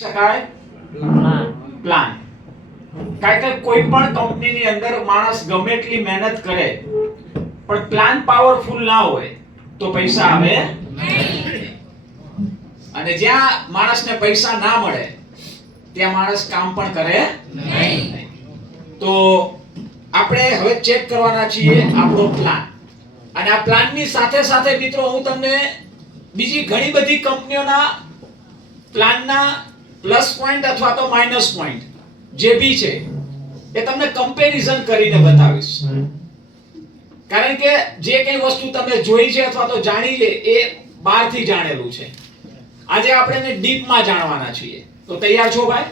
શકાય પ્લાન. કારણ કે કોઈ પણ કંપનીની અંદર માણસ ગમે એટલી મહેનત કરે પણ પ્લાન પાવરફુલ ના હોય તો પૈસા આવે નહીં. અને જ્યાં માણસને પૈસા ના મળે ત્યાં માણસ કામ પણ કરે નહીં. તો આપણે હવે ચેક કરવાના છીએ આપણો પ્લાન. અને આ પ્લાનની સાથે સાથે મિત્રો હું તમને બીજી ઘણી બધી કંપનીઓના પ્લાનના પ્લસ પોઈન્ટ અથવા તો માઈનસ પોઈન્ટ જે બી છે એ તમને કમ્પેરિઝન કરીને બતાવીશ. કારણ કે જે કઈ વસ્તુ તમે જોઈ છે અથવા તો જાણી છે એ બહારથી જાણેલું છે. આજે આપણે એને ડીપમાં જાણવાના છીએ. તો તૈયાર છો ભાઈ?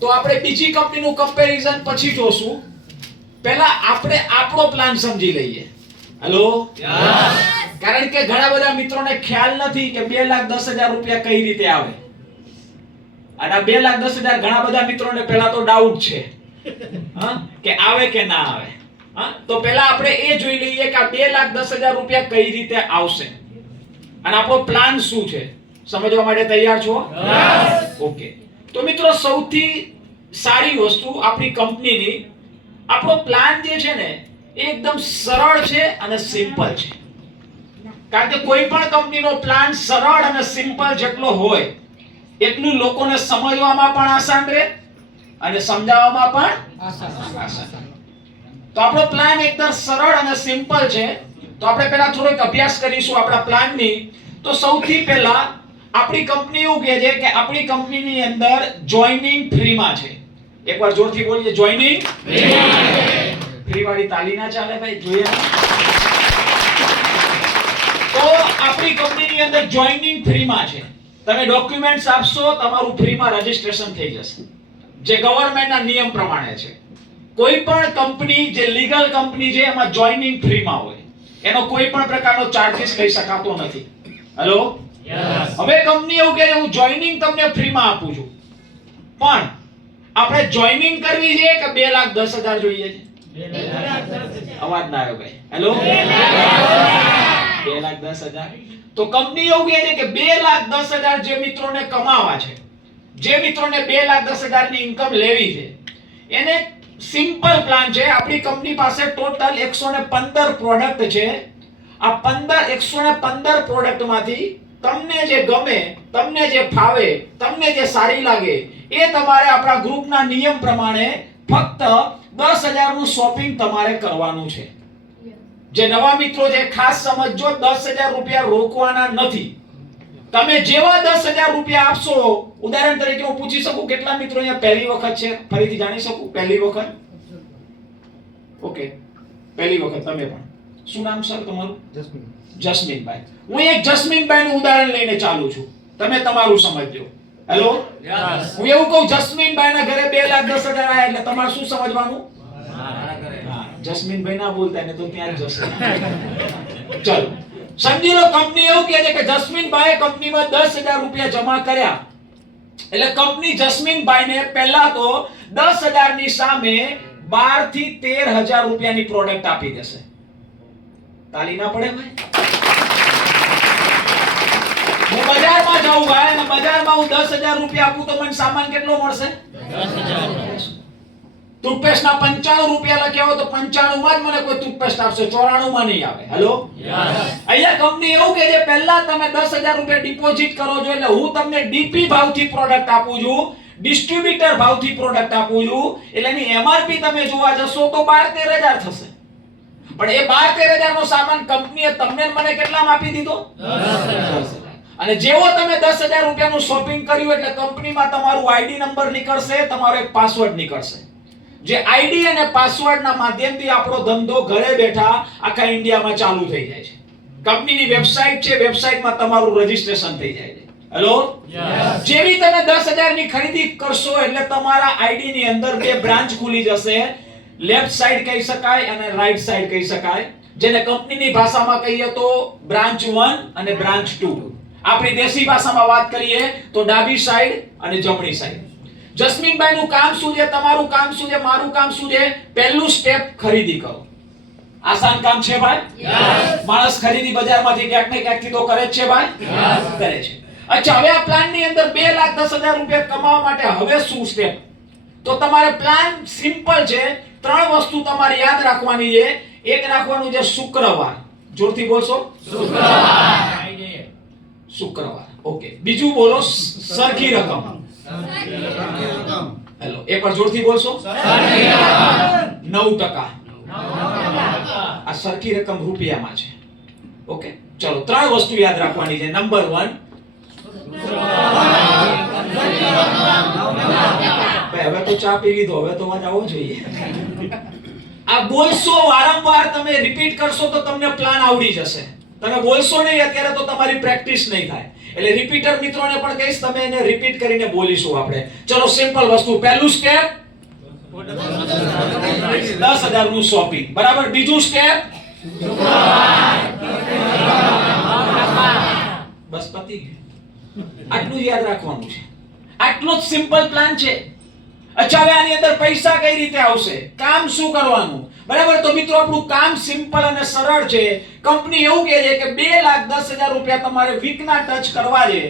તો આપણે બીજી કંપનીનું કમ્પેરિઝન પછી જોશું. પહેલા આપણે આપણો પ્લાન સમજી લઈએ. હેલો? કારણ કે ઘણા બધા મિત્રોને ખ્યાલ નથી કે 2,10,000 રૂપિયા કઈ રીતે આવે. અને 2,10,000 ઘણા બધા મિત્રોને પહેલા તો ડાઉટ છે કે આવે કે ના આવે. તો પહેલા આપણે એ જોઈ લઈએ કે આ 2,10,000 રૂપિયા કઈ રીતે આવશે અને આપણો પ્લાન શું છે. સમજવા માટે તૈયાર છો? ઓકે. તો મિત્રો સૌથી સારી વસ્તુ આપણી કંપનીની આપણો પ્લાન જે છે ને એ એકદમ સરળ છે અને સિમ્પલ છે. કારણ કે કોઈ પણ કંપનીનો પ્લાન સરળ અને સિમ્પલ જેટલો હોય એટલું લોકોને સમજવામાં પણ આસાન રહે અને સમજાવવામાં પણ આસાન. તો આપણો પ્લાન એકદમ સરળ અને સિમ્પલ છે. તો આપણે પહેલા થોડોક અભ્યાસ કરીશું આપણા પ્લાનની. તો સૌથી પહેલા આપણી કંપની એવું કહે છે કે આપણી કંપનીની અંદર જોઈનિંગ ફ્રીમાં છે. એકવાર જોરથી બોલીએ, જોઈનિંગ ફ્રી વાળી તાલી ના ચાલે ભાઈ, જોઈએ. તો આપણી કંપનીની અંદર જોઈનિંગ ફ્રીમાં છે. તમે ડોક્યુમેન્ટ્સ આપશો તમારું ફ્રીમાં રજીસ્ટ્રેશન થઈ જશે, જે ગવર્નમેન્ટના નિયમ પ્રમાણે છે. કોઈ પણ કંપની જે લીગલ કંપની છે એમાં જોઈનિંગ ફ્રીમાં હોય, એનો કોઈ પણ પ્રકારનો ચાર્જીસ લઈ શકાતો નથી. હેલો? હવે કંપની એવું કહે છે હું જોઈનિંગ તમને ફ્રીમાં આપું છું, પણ આપણે જોઈનિંગ કરવી છે કે 2,10,000 જોઈએ છે? અવાજ ના આવ્યો ભાઈ. હેલો? 2,10,000. તો કંપની એવું કહે છે કે 2,10,000 જે મિત્રોને કમાવા છે, જે મિત્રોને 2,10,000 ની ઇન્કમ લેવી છે, એને સિમ્પલ પ્લાન છે. આપણી કંપની પાસે ટોટલ 115 પ્રોડક્ટ છે. આ 115 પ્રોડક્ટમાંથી તમને જે ગમે, તમને જે ફાવે, તમને જે સારી લાગે એ તમારે આપણા ગ્રુપના નિયમ પ્રમાણે ફક્ત 10,000 નું શોપિંગ તમારે કરવાનું છે. જે નવા મિત્રો છે ખાસ સમજો, 10,000 રૂપિયા રોકવાના નથી. તમે જેવા 10,000 રૂપિયા આપશો, ઉદાહરણ તરીકે હું પૂછી શકું કેટલા મિત્રો અહીંયા પહેલી વખત છે? ફરીથી જાણી શકું? પહેલી વખત? ઓકે, પહેલી વખત. તમે પણ શું નામ સર તમારું? જસ્મીનભાઈ. હું એક જસ્મીનભાઈ નું ઉદાહરણ લઈને ચાલુ છું, તમે તમારું સમજજો. હેલો? હું એવું કહું જસ્મીનભાઈ ના ઘરે 2,10,000 આયા એટલે તમારે શું સમજવાનું? જસ્મીનભાઈ ના બોલતા ને તો ત્યાં જ જશે. ચલો સમજી લો, કંપની એવું કહે છે કે જસ્મીનભાઈ કંપનીમાં 10,000 રૂપિયા જમા કર્યા એટલે કંપની જસ્મીનભાઈને પહેલા તો 10,000 ની સામે 12 થી 13,000 રૂપિયાની પ્રોડક્ટ આપી દેશે. તાલી ના પડે ભાઈ? હું બજારમાં જાઉં ભાઈ અને બજારમાં હું 10,000 રૂપિયા આપું તો મને સામાન કેટલો મળશે? 10,000. ટૂથપેસ્ટ ના 95 રૂપિયા લખ્યા હોય તો 95 માં જ મને કોઈ ટૂથપેસ્ટ આપશે, 94 માં નહીં આવે. હેલો? અહીંયા કંપની એવું કહે છે પહેલા તમે 10,000 રૂપિયા ડિપોઝિટ કરો છો એટલે હું તમને ડીપી ભાવથી પ્રોડક્ટ આપું છું, ડિસ્ટ્રીબ્યુટર ભાવથી પ્રોડક્ટ આપું છું. એટલે એની એમઆરપી તમે જોવા જશો તો 12-13,000 થશે. પણ એ 12-13,000 નો સામાન કંપનીએ તમને મને કેટલામાં આપી દીધો? 10,000. અને જેવો તમે 10,000 રૂપિયાનું શોપિંગ કર્યું એટલે કંપનીમાં તમારું આઈડી નંબર નીકળશે, તમારો એક પાસવર્ડ નીકળશે. જે આઈડી અને પાસવર્ડના માધ્યમથી આપણો ધંધો ઘરે બેઠા આખા ઇન્ડિયામાં ચાલુ થઈ જાય છે. કંપનીની વેબસાઇટ છે, વેબસાઇટમાં તમારું રજીસ્ટ્રેશન થઈ જાય છે. હેલો? જેવી તમે 10,000 ની ખરીદી કરશો એટલે તમારા આઈડી ની અંદર બે બ્રાન્ચ ખુલી જશે. લેફ્ટ સાઈડ કહી શકાય અને રાઈટ સાઈડ કહી શકાય, જેને કંપનીની ભાષામાં કહીએ તો બ્રાન્ચ 1 અને બ્રાન્ચ 2. આપણી દેશી ભાષામાં વાત કરીએ તો ડાબી સાઈડ અને જમણી સાઈડ. જસ્મીનભાઈ નું કામ શું છે, તમારું કામ શું છે, મારું કામ શું છે? પહેલું સ્ટેપ ખરીદી કરો. આસાન કામ છે ભાઈ? માણસ ખરીદી બજારમાંથી ક્યાંક ને ક્યાંકથી તો કરે જ છે ભાઈ? કરે છે. અચ્છા, હવે આ પ્લાન ની અંદર 2,10,000 રૂપિયા કમાવા માટે હવે શું સ્ટેપ? તો તમારે પ્લાન સિમ્પલ છે. 3 વસ્તુ તમારે યાદ રાખવાની છે. એક રાખવાનું છે શુક્રવાર. જોરથી બોલશો? શુક્રવાર. ઓકે. બીજું બોલો સરખી રકમ. હેલો, એક વાર જોરથી બોલશો? 9%. આ સરખી રકમ રૂપિયામાં છે. ઓકે, ચલો 3 વસ્તુ યાદ રાખવાની છે. નંબર 1, હવે તો ચા પી લીધો, હવે તો વાત આવો જોઈએ. આ બોલશો વારંવાર, તમે રિપીટ કરશો તો તમને પ્લાન આવડી જશે. તમે બોલશો નહીં અત્યારે તો તમારી પ્રેક્ટિસ નહીં થાય. એટલે રિપીટર મિત્રોને પણ કહીશ, તમે એને રિપીટ કરીને બોલીશું આપણે. ચલો સિમ્પલ વસ્તુ. પહેલું સ્ટેપ 10,000 નું શોપિંગ. બરાબર. બીજું સ્ટેપ બસ પતી ગયું. આટલું યાદ રાખવાનું છે. આટલો જ સિમ્પલ પ્લાન છે. અચ્છા, હવે આની અંદર પૈસા કઈ રીતે આવશે? કામ શું કરવાનું? બરાબર. તો મિત્રો આપણું કામ સિમ્પલ અને સરળ છે. કંપની એવું કહે છે કે 2,10,000 રૂપિયા તમારે વીકના ટચ કરવા છે.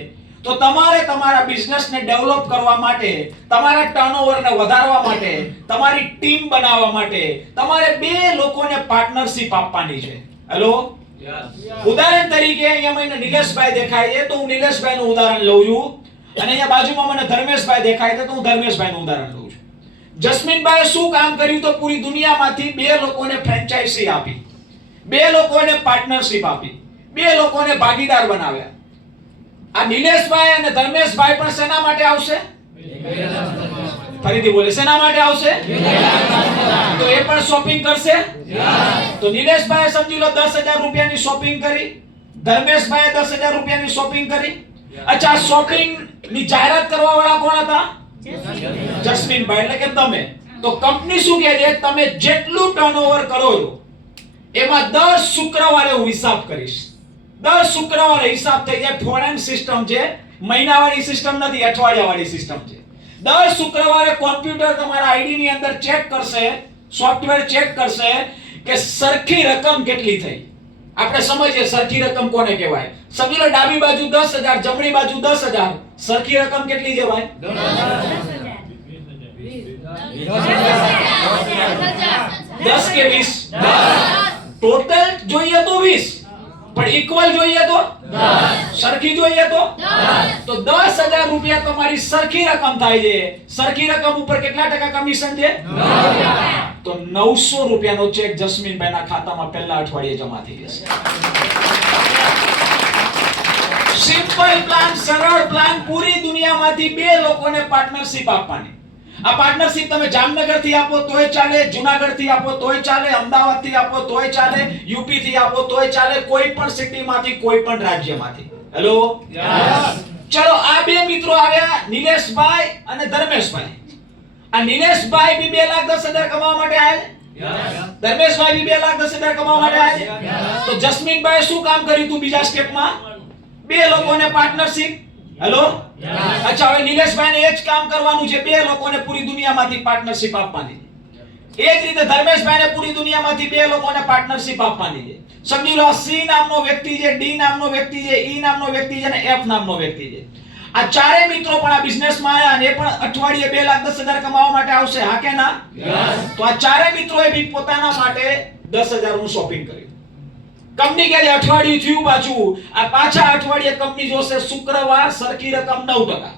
તો તમારે તમારા બિઝનેસને ડેવલપ કરવા માટે, તમારા ટર્નઓવરને વધારવા માટે, તમારી ટીમ બનાવવા માટે તમારે 2 લોકોને પાર્ટનરશિપ આપવાની છે. હેલો, ઉદાહરણ તરીકે અહીંયા મને નિલેશભાઈ દેખાય છે, તો હું નિલેશભાઈનું ઉદાહરણ લઉં છું. અને અહીંયા બાજુમાં મને ધર્મેશભાઈ દેખાય છે, તો હું ધર્મેશભાઈનું ઉદાહરણ લઉં છું. જસ્મીનભાઈએ શું કામ કર્યું? તો પૂરી દુનિયામાંથી 2 લોકોને ફ્રેન્ચાઇઝી આપી, 2 લોકોને પાર્ટનરશિપ આપી, 2 લોકોને ભાગીદાર બનાવ્યા. આ નિલેશભાઈ અને ધર્મેશભાઈ પણ શેના માટે આવશે? ફરીથી બોલે, શેના માટે આવશે? તો એ પણ શોપિંગ કરશે. તો નિલેશભાઈ સમજી લો 10,000 રૂપિયાની શોપિંગ કરી, ધર્મેશભાઈએ 10,000 રૂપિયાની શોપિંગ કરી. અચ્છા, શોપિંગ ની જાહેરાત કરવા વાળા કોણ હતા? જસ્મીનભાઈ, એટલે કે તમે. તો કંપની શું કહે છે? તમે જેટલું ટર્નઓવર કરો છો એમાં દર શુક્રવારે હું હિસાબ કરીશ. દર શુક્રવારે હિસાબ થઈ જાય. ફોરેન સિસ્ટમ છે, મહિનાવાળી સિસ્ટમ નથી, અઠવાડિયાવાળી સિસ્ટમ છે. દર શુક્રવારે કોમ્પ્યુટર તમારા આઈડી ની અંદર ચેક કરશે, સોફ્ટવેર ચેક કરશે કે સરખી રકમ કેટલી થઈ. આપણે સમજીએ સરખી રકમ કોને કહેવાય. સમજી લો ડાબી બાજુ 10,000, જમણી બાજુ 10,000. સરખી રકમ કેટલી છે ભાઈ? 10 કે 20? ટોટલ જોઈએ તો 20, પણ ઇક્વલ જોઈએ તો 10. સરખી જોઈએ તો 10,000 રૂપિયા તમારી સરખી રકમ થાય છે. સરખી રકમ ઉપર કેટલા ટકા કમિશન છે? 9%. તો 900 રૂપિયાનો ચેક જસ્મીનભાઈના ખાતામાં પહેલા અઠવાડિયે જમા થઈ જશે. સિમ્પલ પ્લાન, સરળ પ્લાન. પૂરી દુનિયામાંથી 2 લોકોને પાર્ટનરશિપ આપવાની. આ પાર્ટનરશિપ તમે જામનગર થી આપો તોય ચાલે, જૂનાગઢ થી આપો તોય ચાલે, અમદાવાદ થી આપો તોય ચાલે, યુપી થી આપો તોય ચાલે, કોઈ પણ સિટી માંથી, કોઈ પણ રાજ્યમાંથી. હેલો, ચલો આ 2 મિત્રો આવ્યા, નિલેશભાઈ અને ધર્મેશભાઈ. આ નિલેશભાઈ બી 2,10,000 કમાવા માટે આવ્યા, ધર્મેશભાઈ બી 2,10,000 કમાવા માટે આવ્યા. તો જસ્મીનભાઈ શું કામ કર્યું તું બીજા સ્ટેપમાં? 2 લોકોને પાર્ટનરશિપ. હેલો, અચ્છા, હવે નિલેશભાઈને એ જ કામ કરવાનું છે. 2 લોકોને પૂરી દુનિયામાંથી પાર્ટનરશિપ આપવાની. એ જ રીતે ધર્મેશભાઈને પૂરી દુનિયામાંથી 2 લોકોને પાર્ટનરશિપ આપવાની છે. સમજી લો સી નામનો વ્યક્તિ છે, ડી નામનો વ્યક્તિ છે, ઈ નામનો વ્યક્તિ છે અને એફ નામનો વ્યક્તિ છે. આ ચારે મિત્રો પણ આ બિઝનેસમાં આવ્યા અને એ પણ અઠવાડિયે 2,10,000 કમાવા માટે આવશે. હા કે ના? તો આ ચારે મિત્રોએ બી પોતાના માટે 10,000 નું શોપિંગ કર્યું. કંપની કહે છે અઠવાડિયું થયું પાછું, આ પાછા અઠવાડિયે કંપની જોશે શુક્રવાર સરખી રકમ 9%.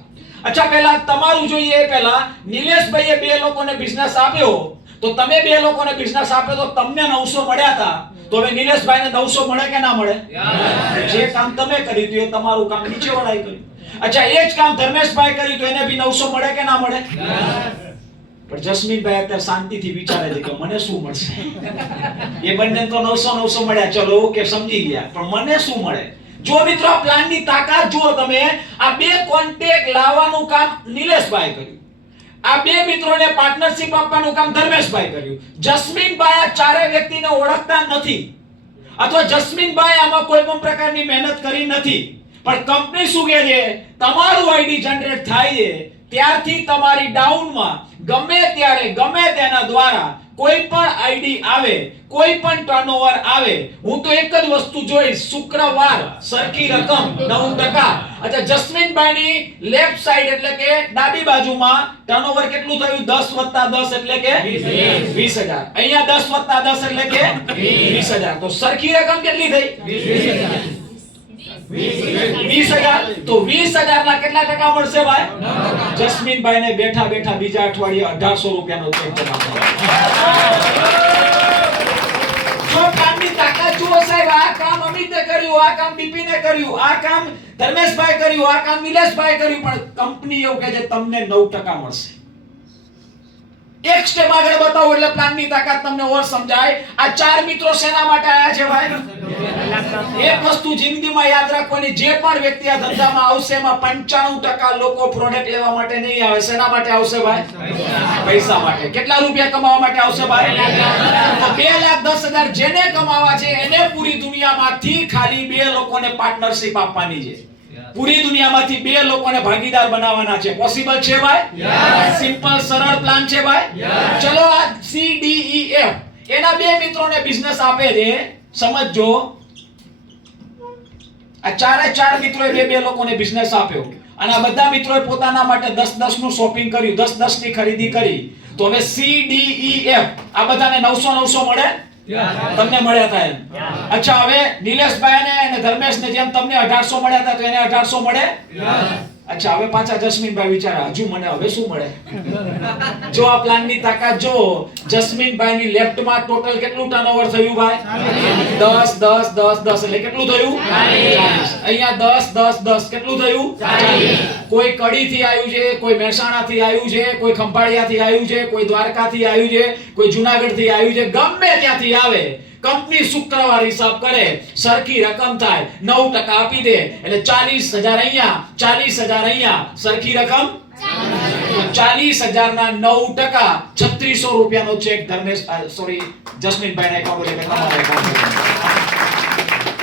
અચ્છા, પહેલા તમારું જોઈએ. પહેલા નિલેશભાઈએ 2 લોકોને બિઝનેસ આપ્યો, તો તમે 2 લોકોને બિઝનેસ આપ્યો તો તમને 900 મળ્યા હતા. તો હવે નિલેશભાઈને 900 મળે કે ના મળે? જે કામ તમે કર્યું હતું એ તમારું કામ નીચેવાળાએ કર્યું. અચ્છા, એ જ કામ ધર્મેશભાઈ કર્યું તો એને બી 900 મળે કે ના મળે? પણ જસ્મીનભાઈ અત્યારે શાંતિથી વિચારે છે કે મને શું મળશે. એ બંને તો 900 મળ્યા, ચલો ઓકે સમજી ગયા, પણ મને શું મળે? જો મિત્રો આ પ્લાનની તાકાત જુઓ તમે. આ 2 કોન્ટેક્ટ લાવવાનું કામ નિલેશભાઈ કર્યું, આ 2 મિત્રોને પાર્ટનરશિપ આપવાનું કામ ધર્મેશભાઈ કર્યું. જસ્મીનભાઈ આ ચારે વ્યક્તિને ઓળખતા નથી, અથવા જસ્મીનભાઈ આમાં કોઈ પણ પ્રકારની મહેનત કરી નથી. પણ કંપની શું કહે છે? તમારું આઈડી જનરેટ થાય છે ત્યારથી તમારી ડાઉનમાં ગમે ત્યારે ગમે તેના દ્વારા કોઈ પણ આઈડી આવે, કોઈ પણ ટર્નઓવર આવે, હું તો એક જ વસ્તુ જોઈશ, શુક્રવાર સરખી રકમ 9%. અચ્છા, જસ્મીનભાઈની લેફ્ટ સાઈડ એટલે કે ડાબી બાજુમાં ટર્નઓવર કેટલું થયું? 10 + 10 એટલે કે 20000. અહીંયા 10 + 10 એટલે કે 20000. તો સરખી રકમ કેટલી થઈ? 20000. તો 20000 ના કેટલા ટકા મળશે ભાઈ? જસ્મીનભાઈ ને બેઠા બેઠા બીજા અઠવાડિયે 1800 રૂપિયાનો ચેક જમા કરો. જો કામની તાકાત જુઓ સાહેબ, આ કામ અમિતે કર્યું, આ કામ બિપિને કર્યું, આ કામ ધર્મેશભાઈ કર્યું, આ કામ નિલેશભાઈ કર્યું, પણ કંપની એવું કહે છે તમને 9% મળશે. એક સ્ટેપ આગળ બતાવો એટલે પ્લાનની તાકાત તમને ઓર સમજાય. આ ચાર મિત્રો શેના માટે આયા છે ભાઈ? એક વસ્તુ જિંદગીમાં યાદ રાખવાની, જે પણ વ્યક્તિ આ ધંધામાં આવશે એમાં 95% લોકો પ્રોડક્ટ લેવા માટે નહીં આવે. શેના માટે આવશે ભાઈ? પૈસા માટે. કેટલા રૂપિયા કમાવા માટે આવશે ભાઈ? તો 2,10,000 જેને કમાવા છે એને પૂરી દુનિયામાંથી ખાલી 2 લોકોને પાર્ટનરશિપ આપવાની છે. પૂરી દુનિયામાંથી 2 લોકોને ભાગીદાર બનાવવાના છે. પોસિબલ છે ભાઈ? સિમ્પલ સરળ પ્લાન છે ભાઈ. ચલો, આ CDEF એના 2 મિત્રોને બિઝનેસ આપે છે. સમજો, આ ચારે ચાર મિત્રોએ 2 લોકોને બિઝનેસ આપ્યો અને આ બધા મિત્રોએ પોતાના માટે 10-10 નું શોપિંગ કર્યું, 10-10 ની ખરીદી કરી. તો હવે CDEF આ બધાને 900 મળે? તમને મળ્યા હતા એમ. અચ્છા, હવે નિલેશભાઈ અને ધર્મેશને જેમ તમને 1800 મળ્યા હતા તો એને 1800 મળે? અચ્છા, હવે પાછા જસ્મીનભાઈ વિચારા, હજુ મને હવે શું મળે? જો આ પ્લાનની તાકાત જો, જસ્મીનભાઈની લેફ્ટમાં ટોટલ કેટલું ટર્નઓવર થયું ભાઈ? 10 10 10 10 એટલે કેટલું થયું? 40. અહીંયા 10 10 10 કેટલું થયું? 40. કોઈ કડીથી આવ્યું છે, કોઈ મહેસાણાથી આવ્યું છે, કોઈ ખંભાળિયાથી આવ્યું છે, કોઈ દ્વારકાથી આવ્યું છે, કોઈ જૂનાગઢથી આવ્યું છે, ગમે ત્યાંથી આવે, કંપની શુક્રવાર હિસાબ કરે, સરખી રકમ થાય, 9% આપી દે એટલે 40000 અહીંયા, 40000 અહીંયા, સરખી રકમ 40000 ના 9% 3600 રૂપિયાનો ચેક ધર્મેશ જસ્મીનભાઈ ના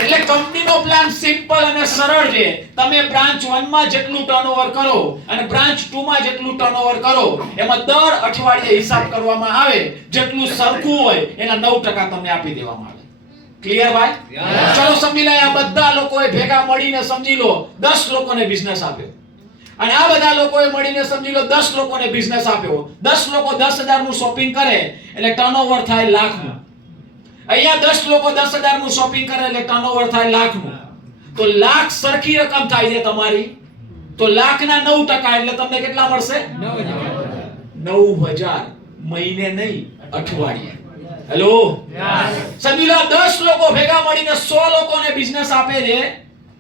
એટલે કંપનીનો પ્લાન સિમ્પલ અને સરળ છે. તમે બ્રાન્ચ 1 માં જેટલું ટર્નઓવર કરો અને બ્રાન્ચ 2 માં જેટલું ટર્નઓવર કરો, એમાં દર અઠવાડિયે હિસાબ કરવામાં આવે, જેટલું સરખું હોય એના 9% તમને આપી દેવામાં આવે. ક્લિયર ભાઈ? ચલો સમજી લે, આ બધા લોકોએ ભેગા મળીને સમજી લો 10 લોકોને બિઝનેસ આપ્યો અને આ બધા લોકોએ મળીને સમજી લો 10 લોકોને બિઝનેસ આપ્યો. 10 લોકો 10000 નું શોપિંગ કરે એટલે ટર્નઓવર થાય લાખનું. અહીંયા 10 લોકો 10000 નું શોપિંગ કરે એટલે ટર્નઓવર થાય લાખનું. તો લાખ સરખી રકમ થાય છે તમારી, તો લાખના 9% એટલે તમને કેટલા મળશે? 9000. મહિને નહીં, અઠવાડિયે. હેલો, સમજી લો 10 લોકો ભેગા મળીને 100 લોકોને બિઝનેસ આપે છે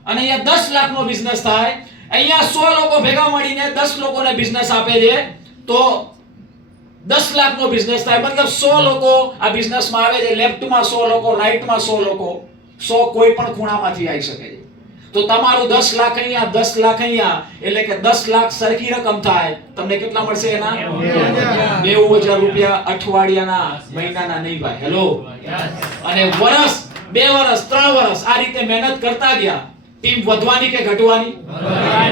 અને અહીંયા 10 લાખનો બિઝનેસ થાય. અહીંયા 100 લોકો ભેગા મળીને 10 લોકોને બિઝનેસ આપે છે તો 10 લાખનો બિઝનેસ થાય. મતલબ 100 લોકો આ બિઝનેસમાં આવે છે, લેફ્ટમાં 100 લોકો, રાઈટમાં 100 લોકો, 100 કોઈ પણ ખૂણામાંથી આવી શકે છે. તો તમારું 10 લાખ અહીંયા, 10 લાખ અહીંયા, એટલે કે 10 લાખ સરખી રકમ થાય. તમને કેટલા મળશે એના? 9000 રૂપિયા અઠવાડિયાના, મહિનાના નહીં ભાઈ. હેલો, અને વર્ષ, 2 વર્ષ, 3 વર્ષ આ રીતે મહેનત કરતા ગયા. ટીમ વધવાની કે ઘટવાની?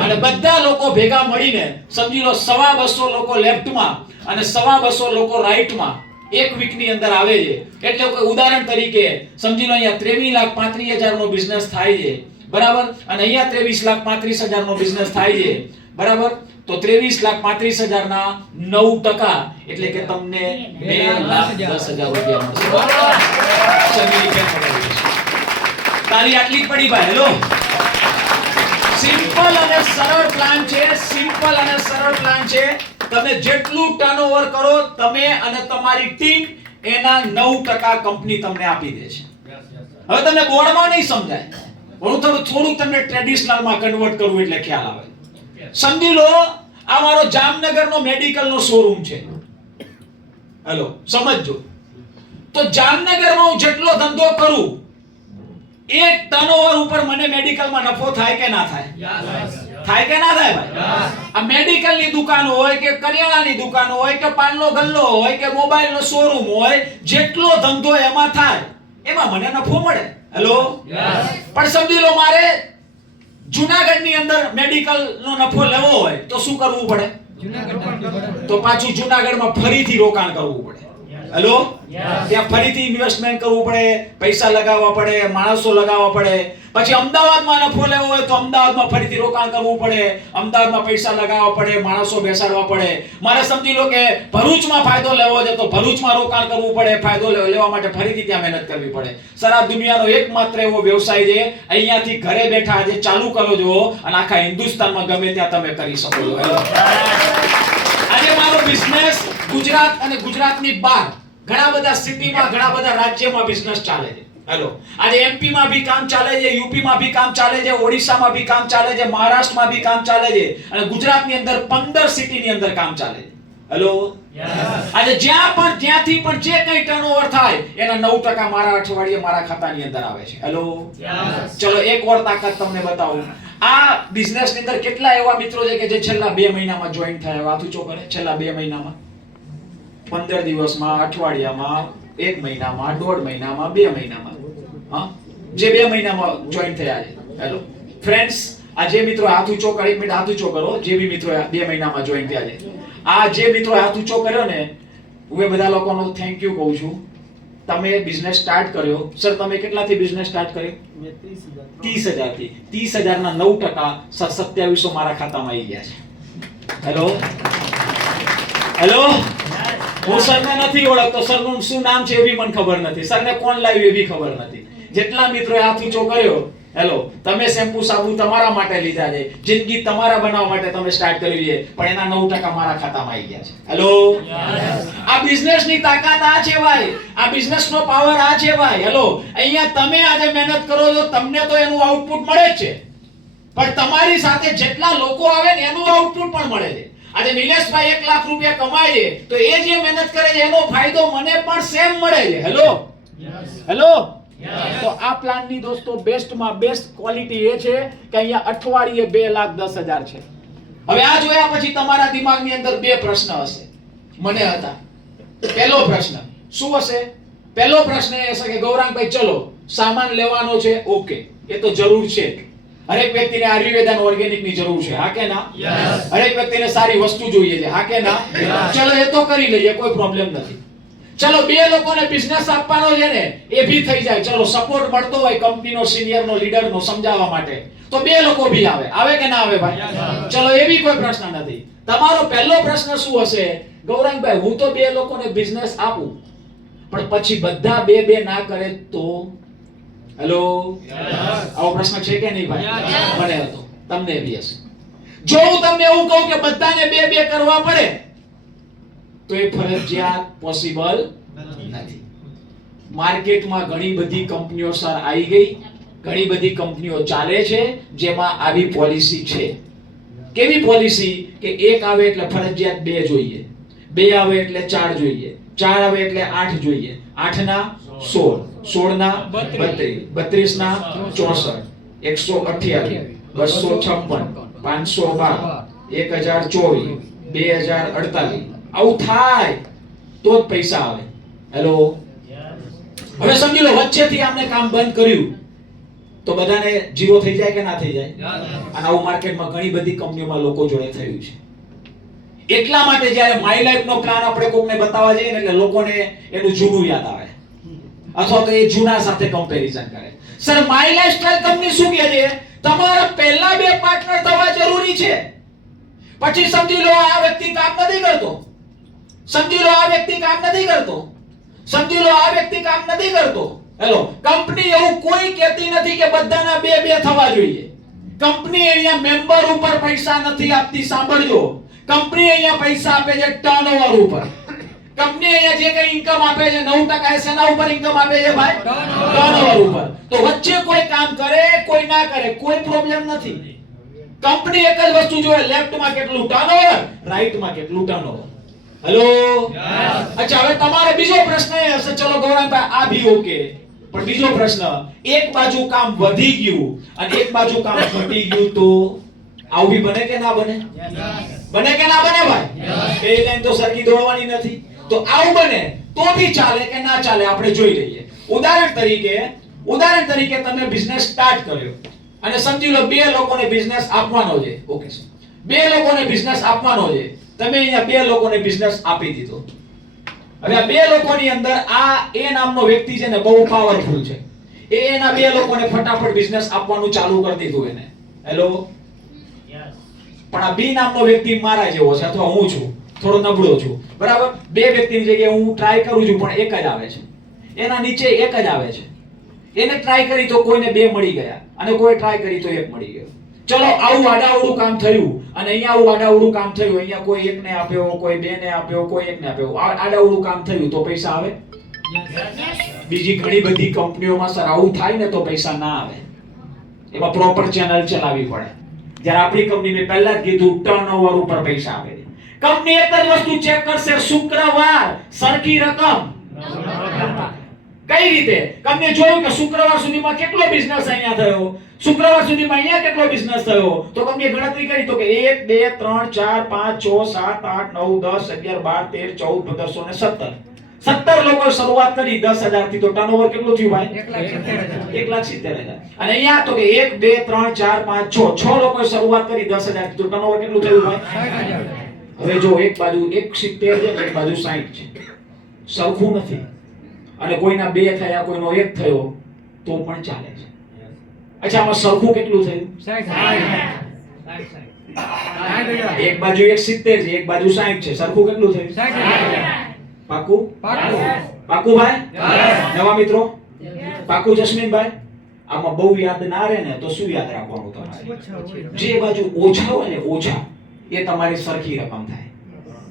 અને બધા લોકો ભેગા મળીને સમજી લો 250 લોકો લેફ્ટમાં અને 250 લોકો રાઈટમાં એક વીકની અંદર આવે છે. એટલે કોઈ ઉદાહરણ તરીકે સમજી લો અહીંયા 23,35,000 નો બિઝનેસ થાય છે, બરાબર, અને અહીંયા 23,35,000 નો બિઝનેસ થાય છે, બરાબર. તો 23,35,000 ના 9% એટલે કે તમને 2,10,000 રૂપિયા મળશે. તારી આટલી પડી ભાઈ. હેલો, સિમ્પલ અને સરળ પ્લાન છે, સિમ્પલ અને સરળ પ્લાન છે. તમે જેટલું ટર્નઓવર કરો તમે અને તમારી ટીમ, એના 9% કંપની તમને આપી દે છે. હવે તમને બોર્ડમાં નહીં સમજાય, હું થોડું તમને ટ્રેડિશનલમાં કન્વર્ટ કરું એટલે ખ્યાલ આવે. સમજી લો આ મારો જામનગરનો મેડિકલનો શોરૂમ છે. હેલો, સમજજો. તો જામનગરમાં હું જેટલો ધંધો કરું, એક ટર્નઓવર ઉપર મને મેડિકલમાં નફો થાય કે ના થાય? થાય કે ના થાય ભાઈ? આ મેડિકલની દુકાન હોય કે કરિયાણાની દુકાન હોય કે પાનનો ગલ્લો હોય કે મોબાઈલનો શોરૂમ હોય, જેટલો ધંધો એમાં થાય એમાં મને નફો મળે. હેલો, પણ સમજી લો મારે જૂનાગઢની અંદર મેડિકલનો નફો લેવો હોય તો શું કરવું પડે? તો પાછું જૂનાગઢમાં ફરીથી રોકાણ કરવું પડે. હેલો, ત્યાં ફરીથી ઇન્વેસ્ટમેન્ટ કરવું પડે, પૈસા લગાવવા પડે, માણસો લગાવવા પડે. પછી અમદાવાદમાં નફો લેવો હોય તો અમદાવાદમાં ફરીથી રોકાણ કરવું પડે, અમદાવાદમાં પૈસા લગાવવા પડે, માણસો બેસાડવા પડે. મારે સમજી લો કે ભરૂચમાં ફાયદો લેવો છે તો ભરૂચમાં રોકાણ કરવું પડે, ફાયદો લેવા માટે ફરીથી ત્યાં મહેનત કરવી પડે. સર, આ દુનિયાનો એકમાત્ર એવો વ્યવસાય છે, અહીંયાથી ઘરે બેઠા આજે ચાલુ કરો છો અને આખા હિન્દુસ્તાનમાં ગમે ત્યાં તમે કરી શકો છો. હેલો, આજે મારો બિઝનેસ ગુજરાત અને ગુજરાતની બહાર ઘણા બધા સિટીમાં, ઘણા બધા રાજ્યમાં બિઝનેસ ચાલે છે. હેલો, આજે એમપી માં ભી કામ ચાલે છે, યુપી માં ભી કામ ચાલે છે, ઓડિશામાં ભી કામ ચાલે છે, મહારાષ્ટ્રમાં ભી કામ ચાલે છે અને ગુજરાતની અંદર 15 સિટીની અંદર કામ ચાલે છે. હેલો, આજે જ્યાંથી પણ જે કંઈ ટર્નઓવર થાય એના 9% મારા અઠવાડિયે મારા ખાતાની અંદર આવે છે. હેલો, ચલો એક ઓર તાકાત તમને બતાવું. આ બિઝનેસ ની અંદર કેટલા એવા મિત્રો છે કે જે છેલ્લા 2 મહિનામાં જોઈન થયા? વાત ઊંચો કરે. છેલ્લા 2 મહિનામાં, 15 દિવસમાં, અઠવાડિયામાં, 1 મહિનામાં, 1.5 મહિનામાં, 2 મહિનામાં, હા, જે 2 મહિનામાં જોઈન થયા છે. હેલો ફ્રેન્ડ્સ, આ જે મિત્રો હાથ ઊંચો કરી, 1 મિનિટ હાથ ઊંચો કરો, જે બી મિત્રો 2 મહિનામાં જોઈન થયા છે. આ જે મિત્રો હાથ ઊંચો કર્યો ને, હું એ બધા લોકોનો થેન્ક યુ કહું છું. તમે બિઝનેસ સ્ટાર્ટ કર્યો. સર, તમે કેટલાથી બિઝનેસ સ્ટાર્ટ કર્યો? મેં 30,000 થી. 30,000 ના 9% સર 2700 મારા ખાતામાં આવી ગયા છે. હેલો, હેલો, હું સરને નથી ઓળખતો, સરનું શું નામ છે એ બી મને ખબર નથી, સરને કોણ લાવ્યું એ બી ખબર નથી. જેટલા મિત્રોએ હાથ ઊંચો કર્યો, હેલો, તમે શેમ્પુ સાબુ તમારા માટે લીધા છે, જિંદગી તમારા બનાવવા માટે તમે સ્ટાર્ટ કરી છે, પણ એના 9% મારા ખાતામાં આવી ગયા છે. હેલો, આ બિઝનેસની તાકાત આ છે ભાઈ, આ બિઝનેસનો પાવર આ છે ભાઈ. હેલો, અહીંયા તમે આજે મહેનત કરો છો, તમને તો એનું આઉટપુટ મળે જ છે, પણ તમારી સાથે જેટલા લોકો આવે ને એનું આઉટપુટ પણ મળે છે. આજે નિલેશભાઈ 1 લાખ રૂપિયા કમાય છે તો એ જે મહેનત કરે છે એનો ફાયદો મને પણ સેમ મળે છે. હેલો, હેલો, તો આ પ્લાનની દોસ્તો બેસ્ટમાં બેસ્ટ ક્વોલિટી એ છે કે અહીંયા અઠવાડિયે 2,10,000 છે. હવે આ જોયા પછી તમારા દિમાગની અંદર 2 પ્રશ્ન હશે, મને હતા. પહેલો પ્રશ્ન શું હશે? પહેલો પ્રશ્ન એ હશે કે ગૌરાંગભાઈ, ચલો સામાન લેવાનો છે, ઓકે, એ તો જરૂર છે. હરેક વ્યક્તિને આયુર્વેદ અને ઓર્ગેનિક ની જરૂર છે, હા કે ના? હરેક વ્યક્તિને સારી વસ્તુ જોઈએ છે, હા કે ના? ચલો એ તો કરી લઈએ, કોઈ પ્રોબ્લેમ નથી. ચલો 2 લોકોને બિઝનેસ આપવાનો છે ને, એ ભી થઈ જાય. ચલો સપોર્ટ મળતો હોય કંપનીનો, સિનિયરનો, લીડરનો સમજાવવા માટે, તો 2 લોકો ભી આવે કે ના આવે ભાઈ? ચલો એ ભી કોઈ પ્રશ્ન નથી. તમારો પહેલો પ્રશ્ન શું હશે? ગૌરાંગભાઈ, હું તો 2 લોકોને બિઝનેસ આપું, પણ પછી બધા 2 ના કરે તો? હેલો, આવો પ્રશ્ન છે કે નહીં ભાઈ? મને હતો, તમને બી હશે. જો હું તમને એવું કહું કે બધાને 2 કરવા પડે તો એ ફરજિયાત પોસિબલ નથી. માર્કેટમાં ઘણી બધી કંપનીઓ સર આવી ગઈ, ઘણી બધી કંપનીઓ ચાલે છે જેમાં આવી પોલિસી છે. કેવી પોલિસી? કે 1 આવે એટલે ફરજિયાત 2 જોઈએ, 2 આવે એટલે 4 જોઈએ, 4 આવે એટલે 8 જોઈએ, 8 ના 16, 16 ના 32, 32 ના 64, 128, 256, 512, 1024, 2048. આવું થાય તો જ પૈસા આવે. હેલો, હવે સમજી લો વચ્ચેથી આપણે કામ બંધ કર્યું તો બધાને જીરો થઈ જાય કે ના થઈ જાય? અને આવું માર્કેટમાં ઘણી બધી કંપનીઓમાં લોકો જોડે થયું છે. એટલા માટે જ્યારે માય લાઈફ નો પ્લાન આપણે કોકને બતાવવા જઈએ ને એટલે લોકોને એનું જૂનું યાદ આવે, અથવા તો એ જૂના સાથે કમ્પેરિઝન કરે. સર, માય લાઈફસ્ટાઈલ કંપની શું કહે છે? તમારા પહેલા 2 પાર્ટનર થવા જરૂરી છે. પછી સમજી લો આ વ્યક્તિ કામ નથી કરતો, સમજી લો આ વ્યક્તિ કામ નથી કરતો, સમજી લો આ વ્યક્તિ કામ નથી કરતો. હેલો, કંપની એવું કોઈ કહેતી નથી કે બધાના 2 થવા જોઈએ. કંપની અહીંયા મેમ્બર ઉપર પૈસા નથી આપતી, સાંભળજો. કંપની અહીંયા પૈસા આપે છે ટર્નઓવર ઉપર. કંપની અહીંયા જે કઈ ઇન્કમ આપે છે 9% એ શેના ઉપર ઇન્કમ આપે છે ભાઈ? ટર્નઓવર ઉપર. તો વચ્ચે કોઈ કામ કરે, કોઈ ના કરે, કોઈ પ્રોબ્લેમ નથી. કંપની એક જ વસ્તુ જોવે, લેફ્ટમાં કેટલું ટર્નઓવર, રાઈટમાં કેટલું ટર્નઓવર. હેલો, અચ્છા, હવે તમારો બીજો પ્રશ્ન એ હશે, ચલો ગૌરાંગભાઈ આ ભી ઓકે, પણ બીજો પ્રશ્ન, એક બાજુ કામ વધી ગયું અને એક બાજુ કામ ઘટી ગયું તો આવું ભી બને કે ના બને? બને કે ના બને ભાઈ? બે લાઈન તો સરખી દોડવાની નથી. તો આવું બને તો ભી ચાલે કે ના ચાલે આપણે જોઈ લઈએ. ઉદાહરણ તરીકે તમે બિઝનેસ સ્ટાર્ટ કર્યો અને સમજી લો 2 લોકોને બિઝનેસ આપવાનો છે. ઓકે સર, 2 લોકોને બિઝનેસ આપવાનો છે. તમે અહીંયા 2 લોકોને બિઝનેસ આપી દીધો. હવે આ બે લોકોની અંદર આ એ નામનો વ્યક્તિ છે ને બહુ પાવરફુલ છે. એના બે લોકોને ફટાફટ બિઝનેસ આપવાનું ચાલુ કરી દીધું એને. હેલો, પણ આ બી નામનો વ્યક્તિ મારા જેવો છે અથવા હું છું થોડો નબળો છું, બરાબર. બે વ્યક્તિની જગ્યાએ હું ટ્રાય કરું છું પણ એક જ આવે છે, એના નીચે એક જ આવે છે. એને ટ્રાય કરી તો કોઈને બે મળી ગયા અને કોઈ ટ્રાય કરી તો એક મળી ગયો. ચલો આવું આડાઅવળું કામ થયું અને અહીંયા આવું આડાઅવળું કામ થયું. અહીંયા કોઈ એકને આપ્યો, કોઈ બેને આપ્યો, કોઈ એકને આપ્યો. આડાઅવળું કામ થયું તો પૈસા આવે? બીજી ઘણી બધી કંપનીઓમાં સર આવું થાય ને તો પૈસા ના આવે. એમાં પ્રોપર ચેનલ ચલાવવી પડે. જ્યારે આપણી કંપનીને પહેલા જ કીધું ટર્નઓવર ઉપર પૈસા આવે. કંપની એક જ વસ્તુ ચેક કરશે, શુક્રવાર સરખી રકમ. કઈ રીતે? કંપની જોયું કે શુક્રવાર સુધીમાં કેટલો બિઝનેસ અહીંયા થયો, શુક્રવાર સુધીમાં અહીંયા કેટલો બિઝનેસ થયો, તો કંપનીએ ગણતરી કરી તો કે 1 2 3 4 5 6 7 8 9 10 11 12 13 14 15 17 17 લોકોએ શરૂઆત કરી 10,000 થી. તો ટર્નઓવર કેટલું થયું ભાઈ? 1,70,000. અને અહીંયા તો કે 1 2 3 4 5 6 6 લોકોએ શરૂઆત કરી 10,000 થી. તો ટર્નઓવર કેટલું થયું ભાઈ? હવે જો એક બાજુ 170 છે એક બાજુ 60 છે, સરખું નથી. અને કોઈના બે થયા, કોઈનો એક થયો તો પણ ચાલે છે. અચ્છા, આમાં સરખું કેટલું થયું? 60. એક બાજુ 170 છે એક બાજુ 60 છે, સરખું કેટલું થયું? 60. પાકું? પાકું ભાઈ? નવા મિત્રો પાકું? જસ્મીનભાઈ, આમાં બહુ યાદ ના રહે ને તો શું યાદ રાખવાનું તમારે? જે બાજુ ઓછા હોય ને ઓછા એ તમારી સરખી રકમ થાય.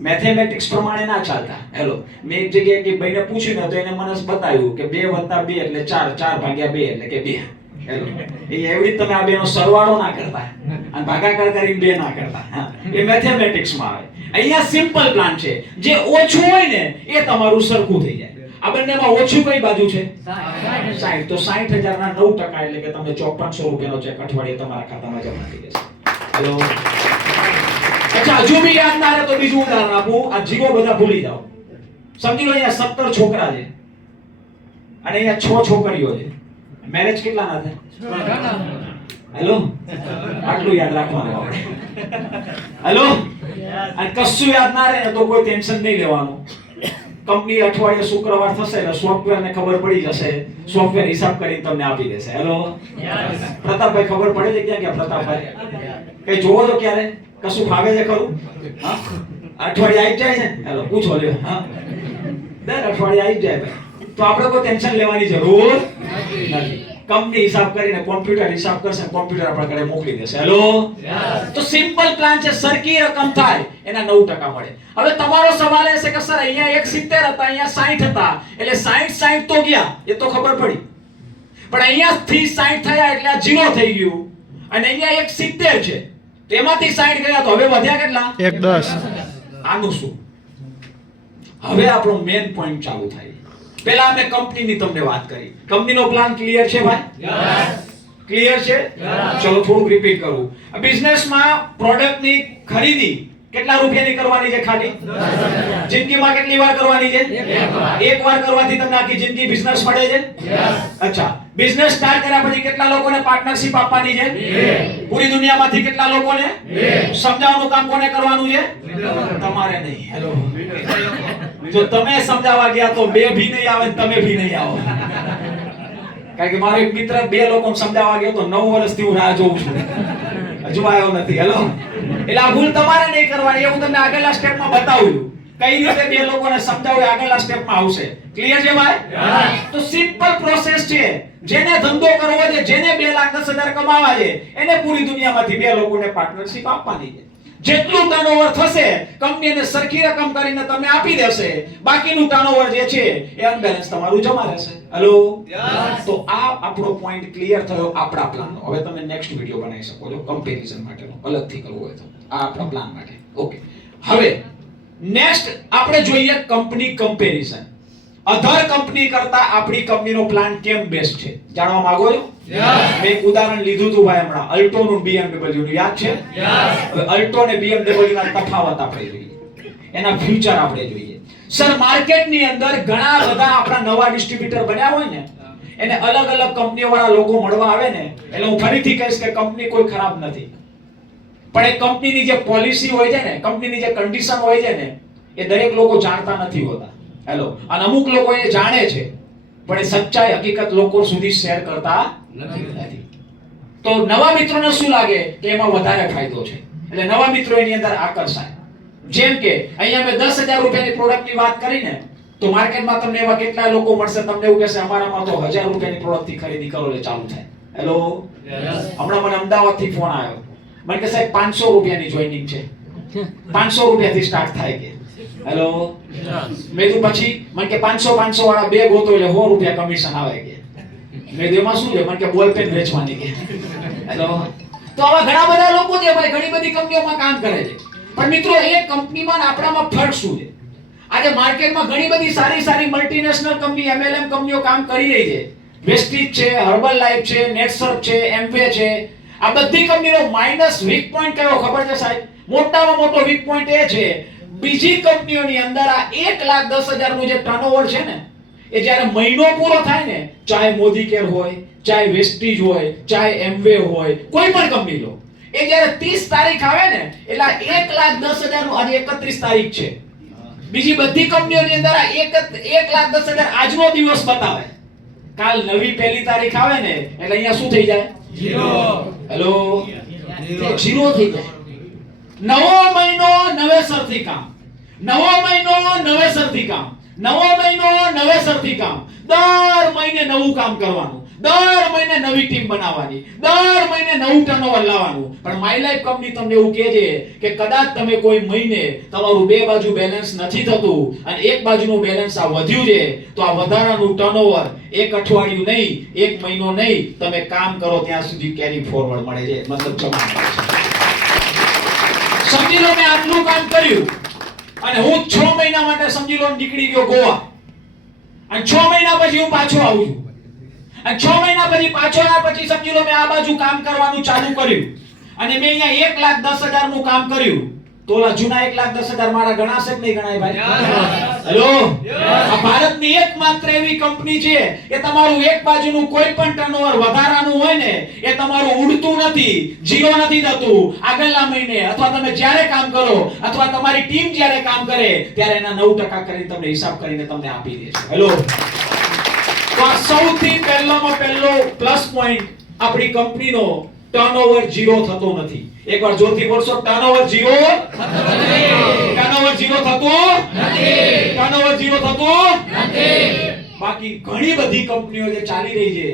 મેથેમેટિક્સ પ્રમાણે ના ચાલતા. હેલો, મેં એક જગ્યાએ કે ભાઈને પૂછ્યું ને તો એને મને બતાવ્યું કે 2 + 2 એટલે 4, 4 / 2 એટલે કે 2. હેલો, એ એવડી તમે આ બેનો સરવાળો ના કરતા અને ભાગાકાર કરીને 2 ના કરતા. હા, એ મેથેમેટિક્સ માં આવે. અહીંયા સિમ્પલ પ્લાન છે. જે ઓછું હોય ને એ તમારું સરખું થઈ જાય. આ બંનેમાં ઓછું કઈ બાજુ છે? 60. તો 60,000 ના 9% એટલે કે તમને 5400 રૂપિયાનો ચેક અઠવાડિયે તમારા ખાતામાં જમા થઈ જશે. હેલો, અચ્છા, હજુ બી યાદ ના રહે તો બીજું ઉદાહરણ આપું. આ જીરો બધા ભૂલી જાઓ. સમજી લો અહીંયા 17 છોકરા છે અને અહીંયા 6 છોકરીઓ છે. મેરેજ કેટલા ના થાય? હેલો, આટલું યાદ રાખવાનું આપણે. હેલો, અને કશું યાદ ના રહે તો કોઈ ટેન્શન નહીં લેવાનું. કંપની અઠવાડિયે શુક્રવાર થશે એટલે સોફ્ટવેરને ખબર પડી જશે, સોફ્ટવેર હિસાબ કરીને તમને આપી દેશે. હેલો, પ્રતાપભાઈ ખબર પડે છે ક્યાં ગયા? પ્રતાપભાઈ કઈ જોવો છો ક્યારે? કશું ફાવે છે ખરું? હા, અઠવાડિયે આવી જાય છે? હેલો, પૂછો લ્યો. હા, દર અઠવાડિયે આવી જાય ભાઈ. તો આપણે કોઈ ટેન્શન લેવાની જરૂર નથી. કંપની હિસાબ કરીને કોમ્પ્યુટર હિસાબ કરશે, કોમ્પ્યુટર આપણા ઘરે મોકલી દેશે. હેલો, તો સિમ્પલ પ્લાન છે. સરખી રકમ થાય એના 9% મળે. હવે તમારો સવાલ એ છે કે સર અહીંયા 170 હતા, અહીંયા 60 હતા, એટલે 60 તો ગયા, એ તો ખબર પડી. પણ અહીંયા થી 60 થયા એટલે આ 0 થઈ ગયું અને અહીંયા 170 છે, તેમાંથી 60 ગયા તો હવે વધ્યા કેટલા? 110. આનું શું? હવે આપણો મેઇન પોઈન્ટ ચાલુ થાય. પહેલા અમે કંપનીની તમને વાત કરી. કંપનીનો પ્લાન ક્લિયર છે ભાઈ? યસ. ક્લિયર છે? ચલો થોડુંક રિપીટ કરું. બિઝનેસમાં પ્રોડક્ટની ખરીદી કેટલા રૂપિયાની કરવાની છે? ખાલી 10,000. જિંદગીમાં કેટલી વાર કરવાની છે? એક વાર કરવાથી તમને આખી જિંદગી બિઝનેસ મળે છે? યસ. અચ્છા, બિઝનેસ સ્ટાર્ટ કર્યા પછી કેટલા લોકોને પાર્ટનરશિપ આપવાની છે? 2. પૂરી દુનિયામાંથી કેટલા લોકોને? 2. સમજાવવાનું કામ કોને કરવાનું છે? તમારે નહીં. હેલો, જો તમે સમજાવવા ગયા તો 2 ભી નહીં આવે, તમે ભી નહીં આવો. કારણ કે મારો એક મિત્ર 2 લોકોને સમજાવવા ગયો તો 9 વર્ષથી હું રાહ જોઉં છું, હજુ આવ્યો નથી. હેલો, એટલે આ ભૂલ તમારે નહીં કરવાની. એ હું તમને આગળના સ્ટેપમાં બતાવું કઈ રીતે 2 લોકોને સમજાવું, આગળના સ્ટેપમાં આવશે. ક્લિયર છે ભાઈ? તો સિમ્પલ પ્રોસેસ છે. જેને ધંધો કરવો છે, જેને 2,10,000 કમાવા છે, એને પૂરી દુનિયામાંથી 2 લોકોને પાર્ટનરશિપ આપવાની છે. જેટલું ટર્નઓવર થશે કંપનીને સરખી રકમ કરીને તમને આપી દેશે. બાકીનું ટર્નઓવર જે છે એ અનબેલેન્સ તમારું જમા રહેશે. હેલો, તો આ આપણો પોઈન્ટ ક્લિયર થયો આપણા પ્લાનનો. હવે તમે નેક્સ્ટ વિડિયો બનાવી શકો છો કમ્પેરિઝન માટેનો, અલગથી કરવું હોય તો. આ આપણા પ્લાન માટે. ઓકે, હવે નેક્સ્ટ આપણે જોઈએ કંપની કમ્પેરિઝન. અધર કંપની કરતા આપણી કંપનીનો પ્લાન કેમ બેસ્ટ છે જાણવા માંગો છો? મેં એક ઉદાહરણ લીધું હતું ભાઈ હમણાં, અલ્ટો નું BMW નું, યાદ છે? હવે અલ્ટો અને BMW ના તફાવત આપણે જોઈએ, એના ફ્યુચર આપણે જોઈએ. સર માર્કેટની અંદર ઘણા બધા આપણા નવા ડિસ્ટ્રીબ્યુટર બન્યા હોય ને, એને અલગ અલગ કંપનીઓ વાળા લોકો મળવા આવે ને, એટલે હું ફરીથી કહીશ કે કંપની કોઈ ખરાબ નથી, પણ એ કંપનીની જે પોલિસી હોય છે ને, કંપનીની જે કન્ડિશન હોય છે ને, એ દરેક લોકો જાણતા નથી હોતા. હેલો, અને અમુક લોકો એ જાણે છે પણ એ સચ્ચાઈ હકીકત લોકો સુધી શેર કરતા નથી. તો નવા મિત્રોને શું લાગે કે એમાં વધારે ફાયદો છે એટલે નવા મિત્રો એની અંદર આકર્ષાય. જેમ કે અહીંયા મેં 10,000 રૂપિયાની પ્રોડક્ટની વાત કરીને તો માર્કેટમાં તમને એવા કેટલા લોકો મળશે તમને એવું કહેશે અમારામાં તો 1,000 રૂપિયાની પ્રોડક્ટથી ખરીદી કરો એટલે ચાલુ થાય. હેલો, હમણાં મને અમદાવાદથી ફોન આવ્યો, મને કે સાહેબ 500 રૂપિયાની જોઈનિંગ છે, 500 રૂપિયાથી સ્ટાર્ટ થાય કે. હેલો, મેં તો પછી મને કે 500 વાળા બે ગોતો એટલે 100 રૂપિયા કમિશન આવે કે. મેં એમાં શું છે, મને કે બોલ પેન વેચવાની કે. હેલો, તો આવા ઘણા બધા લોકો છે ભાઈ, ઘણી બધી કંપનીઓમાં કામ કરે છે, પણ મિત્રો એ કંપનીમાં આપણામાં ફરક શું છે? આજે માર્કેટમાં ઘણી બધી સારી મલ્ટીનેશનલ કંપની એમએલએમ કંપનીઓ કામ કરી રહી છે. વેસ્ટીજ છે, હર્બલ લાઈફ છે, નેટસર્ફ છે, એમ્વે છે. આ બધી કંપનીનો માઈનસ વીક પોઈન્ટ કયો ખબર છે સાહેબ? મોટામાં મોટો વીક પોઈન્ટ એ છે બીજી કંપનીઓની અંદર આ 1,10,000 નું જે ટર્નઓવર છે ને એ જ્યારે મહિનો પૂરો થાય ને, ચાહે મોદી કેર હોય, ચાહે વેસ્ટીજ હોય, ચાહે એમ્વે હોય, કોઈ પણ કંપની લો, એ જ્યારે 30 તારીખ આવે ને એટલે 1,10,000 નું, આજે 31 તારીખ છે, બીજી બધી કંપનીઓની અંદર આ 1,10,000 આજનો દિવસ બતાવે, કાલ નવી પહેલી તારીખ આવે ને એટલે અહીંયા શું થઈ જાય? ઝીરો. હેલો, ઝીરો થઈ જાય. નવો મહિનો નવેસરથી કામ, નવો મહિનો નવેસરથી કામ, નવો મહિનો નવેસરથી કામ. દર મહિને નવું કામ કરવાનું, દર મહિને નવી ટીમ બનાવવાની, દર મહિને નવું ટર્નઓવર લાવવાનું. પણ માય લાઈફ કંપની તમને એવું કહે છે કે કદાચ તમે કોઈ મહિને તમારું બે બાજુ બેલેન્સ નથી થતું અને એક બાજુનું બેલેન્સ આ વધ્યું છે તો આ વધારાનું ટર્નઓવર એક અઠવાડિયું નહીં, એક મહિનો નહીં, તમે કામ કરો ત્યાં સુધી કેરી ફોરવર્ડ મળે છે, મતલબ જમા મળે છે. સમજી લો મેં આટલું કામ કર્યું અને હું 6 મહિના માટે સમજી લો નીકળી ગયો ગોવા, અને 6 મહિના પછી હું પાછો આવું છું, અને 6 મહિના પછી પાછો આવ્યા પછી સમજી લો મેં આ બાજુ કામ કરવાનું ચાલુ કર્યું અને મેં અહીંયા 1,10,000 નું કામ કર્યું, તો ઓલા જૂના 1,10,000 મારા ગણાશે કે નહીં ગણાય ભાઈ? હેલો, આ ભારતની એકમાત્ર એવી કંપની છે કે તમારું એક બાજુનું કોઈ પણ ટર્નઓવર વધારાનું હોય ને એ તમારું ઉડતું નથી, ઝીરો નથી થતું. આગળના મહિને અથવા તમે જ્યારે કામ કરો અથવા તમારી ટીમ જ્યારે કામ કરે ત્યારે એના 9% કરીને તમને હિસાબ કરીને તમને આપી દે છે. હેલો, તો આ સૌથી પહેલો પ્લસ પોઈન્ટ આપણી કંપનીનો ટર્નઓવર ઝીરો થતો નથી. એકવાર જોરથી બોલશો, ટર્નઓવર ઝીરો થતો નથી, ટર્નઓવર ઝીરો થતો નથી, ટર્નઓવર ઝીરો થતો નથી. બાકી ઘણી બધી કંપનીઓ જે ચાલી રહી છે,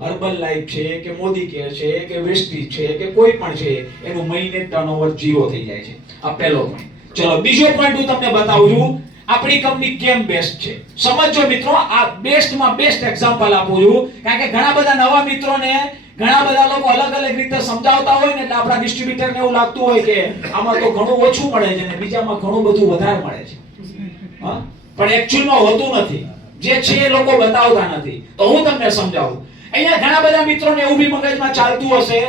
હર્બલ લાઈફ છે કે મોદી કેર છે કે વેસ્ટીજ છે કે કોઈ પણ છે, એનું મહિને ટર્નઓવર ઝીરો થઈ જાય છે. આ પહેલો પોઈન્ટ. ચલો બીજો પોઈન્ટ હું તમને બતાવું છું, આપણી કંપની કેમ બેસ્ટ છે. સમજો મિત્રો, આ બેસ્ટમાં બેસ્ટ એક્ઝામ્પલ આપું છું, કારણ કે ઘણા બધા નવા મિત્રોને ઘણા બધા લોકો અલગ રીતે સમજાવતા હોય ને એટલે આપણા ડિસ્ટ્રીબ્યુટરને એવું લાગતું હોય કે આમાં તો ઘણું ઓછું મળે છે ને બીજામાં ઘણું બધું વધારે મળે છે. હા, પણ એક્ચ્યુઅલમાં હોતું નથી. જે છે એ લોકો બતાવતા નથી. તો હું તમને સમજાવું. અહીંયા ઘણા બધા મિત્રોને એવું બી મગજમાં ચાલતું હશે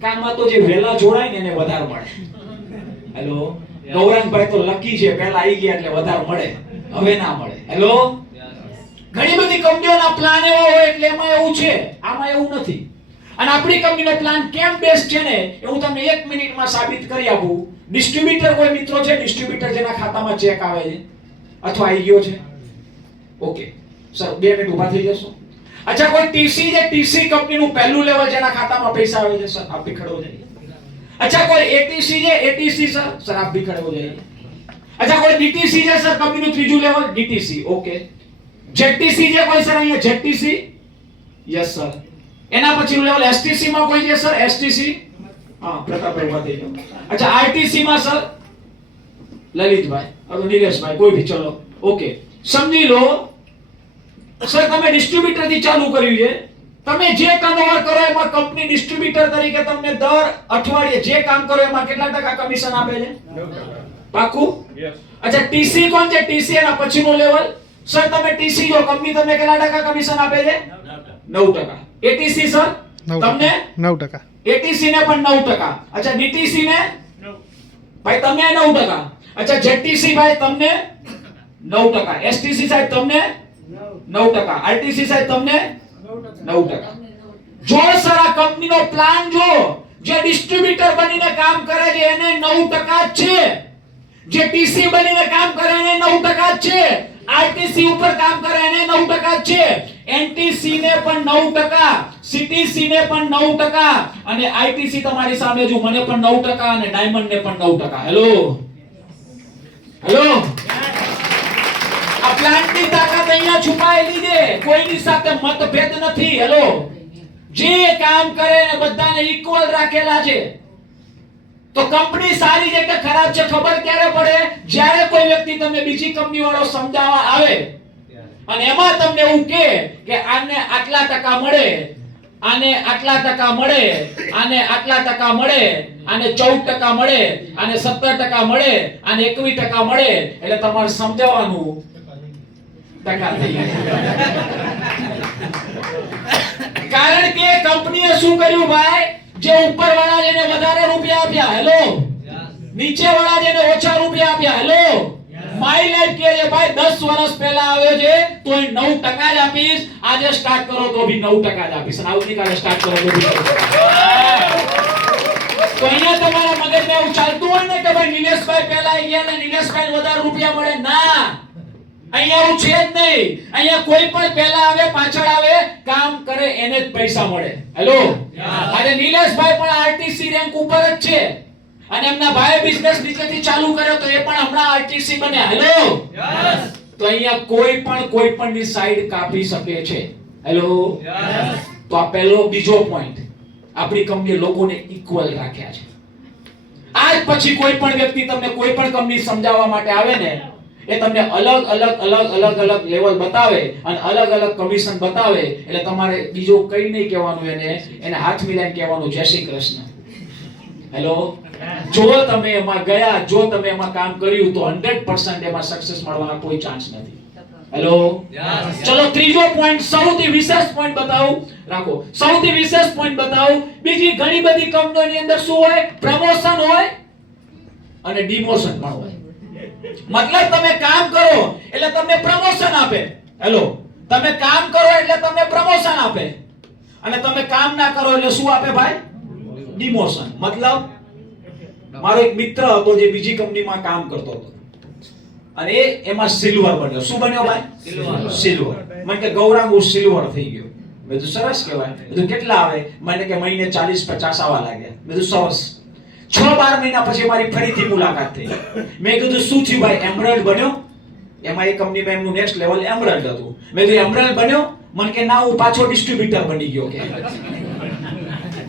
કે આમાં તો જે વહેલા જોડાય ને એને વધારે મળે. હેલો, ગૌરંગભાઈ તો લકી છે, પહેલા આવી ગયા એટલે વધારે મળે, હવે ના મળે. હેલો, ઘણી બધી કંપનીઓના પ્લાન એવો હોય એટલે એમાં એવું છે, આમાં એવું નથી. અને આપણી કંપનીનો પ્લાન કેમ બેસ્ટ છે ને એ હું તમને 1 મિનિટમાં સાબિત કરી આપું. ડિસ્ટ્રીબ્યુટર કોઈ મિત્રો છે, ડિસ્ટ્રીબ્યુટર જેના ખાતામાં ચેક આવે છે અથવા આવી ગયો છે? ઓકે સર, 2 મિનિટ ઊભા થઈ જશો. અચ્છા, કોઈ ટીસી છે, ટીસી કંપનીનું પહેલું લેવલ જેના ખાતામાં પૈસા આવે છે, સર આપ ભી ખડો જઈએ. अच्छा कोई एटीसी है, एटीसी सर आप भी खड़े हो जाइए. अच्छा कोई डीटीसी है सर, कंपनी ત્રીજું લેવલ डीटीसी. ओके, जेटीसी છે કોઈ સર અહીંયા? JTC, yes sir. એના પછીનું લેવલ એસટીસી માં કોઈ છે સર? એસટીસી, હા પ્રતાપભાઈ વાત થઈ ગયો. अच्छा आरटीसी માં સર લલિતભાઈ અથવા નિલેશભાઈ, કોઈ ભી ચલો. ઓકે, સમજી લો સર તમે ડિસ્ટ્રીબ્યુટર થી ચાલુ કર્યું છે, તમે જે ટર્નઓવર કરો એમાં કંપની ડિસ્ટ્રીબ્યુટર તરીકે તમને દર અઠવાડિયે જે કામ કરો એમાં કેટલા ટકા કમિશન આપે છે? 9%. પાકું? યસ. અચ્છા ટીસી કોણ છે? ટીસી એના પછીનો લેવલ. સર તમે ટીસી જો, કંપની તમને કેટલા ટકા કમિશન આપે છે? 9%. એટીસી સર તમને 9%. એટીસી ને પણ 9%. અચ્છા ડીટીસી ને 9%. ભાઈ તમને 9%. અચ્છા જેટીસી ભાઈ તમને 9%. એસટીસી સાહેબ તમને 9%. આરટીસી સાહેબ તમને 9%. જો સર આ કંપનીનો પ્લાન જો, જે ડિસ્ટ્રીબ્યુટર બનીને કામ કરે છે એને 9% જ છે, જે ટીસી બનીને કામ કરે એને 9% જ છે, આરટીસી ઉપર કામ કરે એને 9% છે, એનટીસી ને પણ 9%, સીટીસી ને પણ 9% અને આઈટીસી તમારી સામે જો મને પણ 9% અને ડાયમંડ ને પણ 9%. હેલો હેલો, આ પ્લાન્ટની તાકાત અહીંયા છુપાયેલી છે, કોઈની સાથે મતભેદ નથી. હેલો, જે કામ કરે ને બધાને ઇક્વલ રાખેલા છે. તો કંપની સારી છે કે ખરાબ છે ખબર ક્યારે પડે? જ્યારે કોઈ વ્યક્તિ તમને બીજી કંપની વાળો સમજાવવા આવે અને એમાં તમને એવું કે આને આટલા ટકા મળે, આને આટલા ટકા મળે, આને આટલા ટકા મળે, આને 14% મળે, આને 17% મળે, આને 21% મળે, એટલે તમારે સમજાવવાનું ટકા થઈ જાય. કારણ કે કંપનીએ શું કર્યું ભાઈ? જે ઉપર વાળા જેને વધારે રૂપિયા આપ્યા, હેલો, નીચે વાળા જેને ઓછા રૂપિયા આપ્યા, હેલો, માય લાઈફ કે છે ભાઈ 10 વર્ષ પહેલા આવ્યો છે તો 9% જ આપીશ, આજે સ્ટાર્ટ કરો તો ભી 9% જ આપીશ, અને આવતીકાલે સ્ટાર્ટ કરો તો ભી 9%. તો અહીંયા તમારા મગજમાં એવું ચાલતું હોય ને કે ભાઈ નિલેશભાઈ પહેલા આવી ગયા ને નિલેશભાઈ વધારે રૂપિયા મળે, ના, અહીંયા એવું છે જ નહીં. અહીંયા કોઈ પણ પહેલા આવે પાછળ આવે કામ કરે એને જ પૈસા મળે. હેલો, આજે નિલેશભાઈ પણ આરટીસી રેન્ક ઉપર જ છે અને એમના ભાઈ બિઝનેસ નીચેથી ચાલુ કર્યો તો એ પણ હમણાં આરટીસી બન્યા. હેલો, તો અહીંયા કોઈ પણ ની સાઈડ કાપી શકે છે. હેલો, તો આ પહેલો બીજો પોઈન્ટ, આપણી કંપની લોકોને ઇક્વલ રાખ્યા છે. આજ પછી કોઈ પણ વ્યક્તિ તમને કોઈ પણ કંપની સમજાવવા માટે આવે ને, એ તમને અલગ અલગ લેવલ બતાવે અને અલગ કમિશન બતાવે, એટલે તમારે બીજો કઈ નહીં કહેવાનું, એને હાથ મિલાઈને કહેવાનું જય શ્રી કૃષ્ણ. હેલો, જો તમે એમાં ગયા, જો તમે એમાં કામ કર્યું તો 100% એમાં સક્સેસ મળવાનો કોઈ ચાન્સ નથી. હેલો, ચલો ત્રીજો પોઈન્ટ, સૌથી વિશેષ પોઈન્ટ બતાવું, રાખો, સૌથી વિશેષ પોઈન્ટ બતાવું. બીજી ઘણી બધી કંપનીઓની અંદર શું હોય? પ્રમોશન હોય અને ડિમોશન પણ હોય. મતલબ તમે કામ કરો એટલે તમને પ્રમોશન આપે. હેલો, તમે કામ કરો એટલે તમને પ્રમોશન આપે અને તમે કામ ના કરો એટલે શું આપે ભાઈ? ડિમોશન. મતલબ મારો એક મિત્ર હતો જે બીજી કંપનીમાં કામ કરતો હતો અને એમાં સિલ્વર બન્યો. શું બન્યો ભાઈ? સિલ્વર. મને કે ગૌરાંગ હું સિલ્વર થઈ ગયો. મેં તો સરસ કહેવાય. બધું કેટલા આવે? મને કે મહિને 40-50 આવવા લાગ્યા. બધું સરસ. 6-12 મહિના પછી મારી ફરીથી મુલાકાત થઈ. મેં કીધું શું થયું ભાઈ? એમરલ્ડ બન્યો? એમાં એક કંપનીમાં એમનું નેક્સ્ટ લેવલ એમરલ્ડ હતું. મેં કીધું એમરલ્ડ બન્યો? મને કે ના, હું પાછો ડિસ્ટ્રીબ્યુટર બની ગયો કે.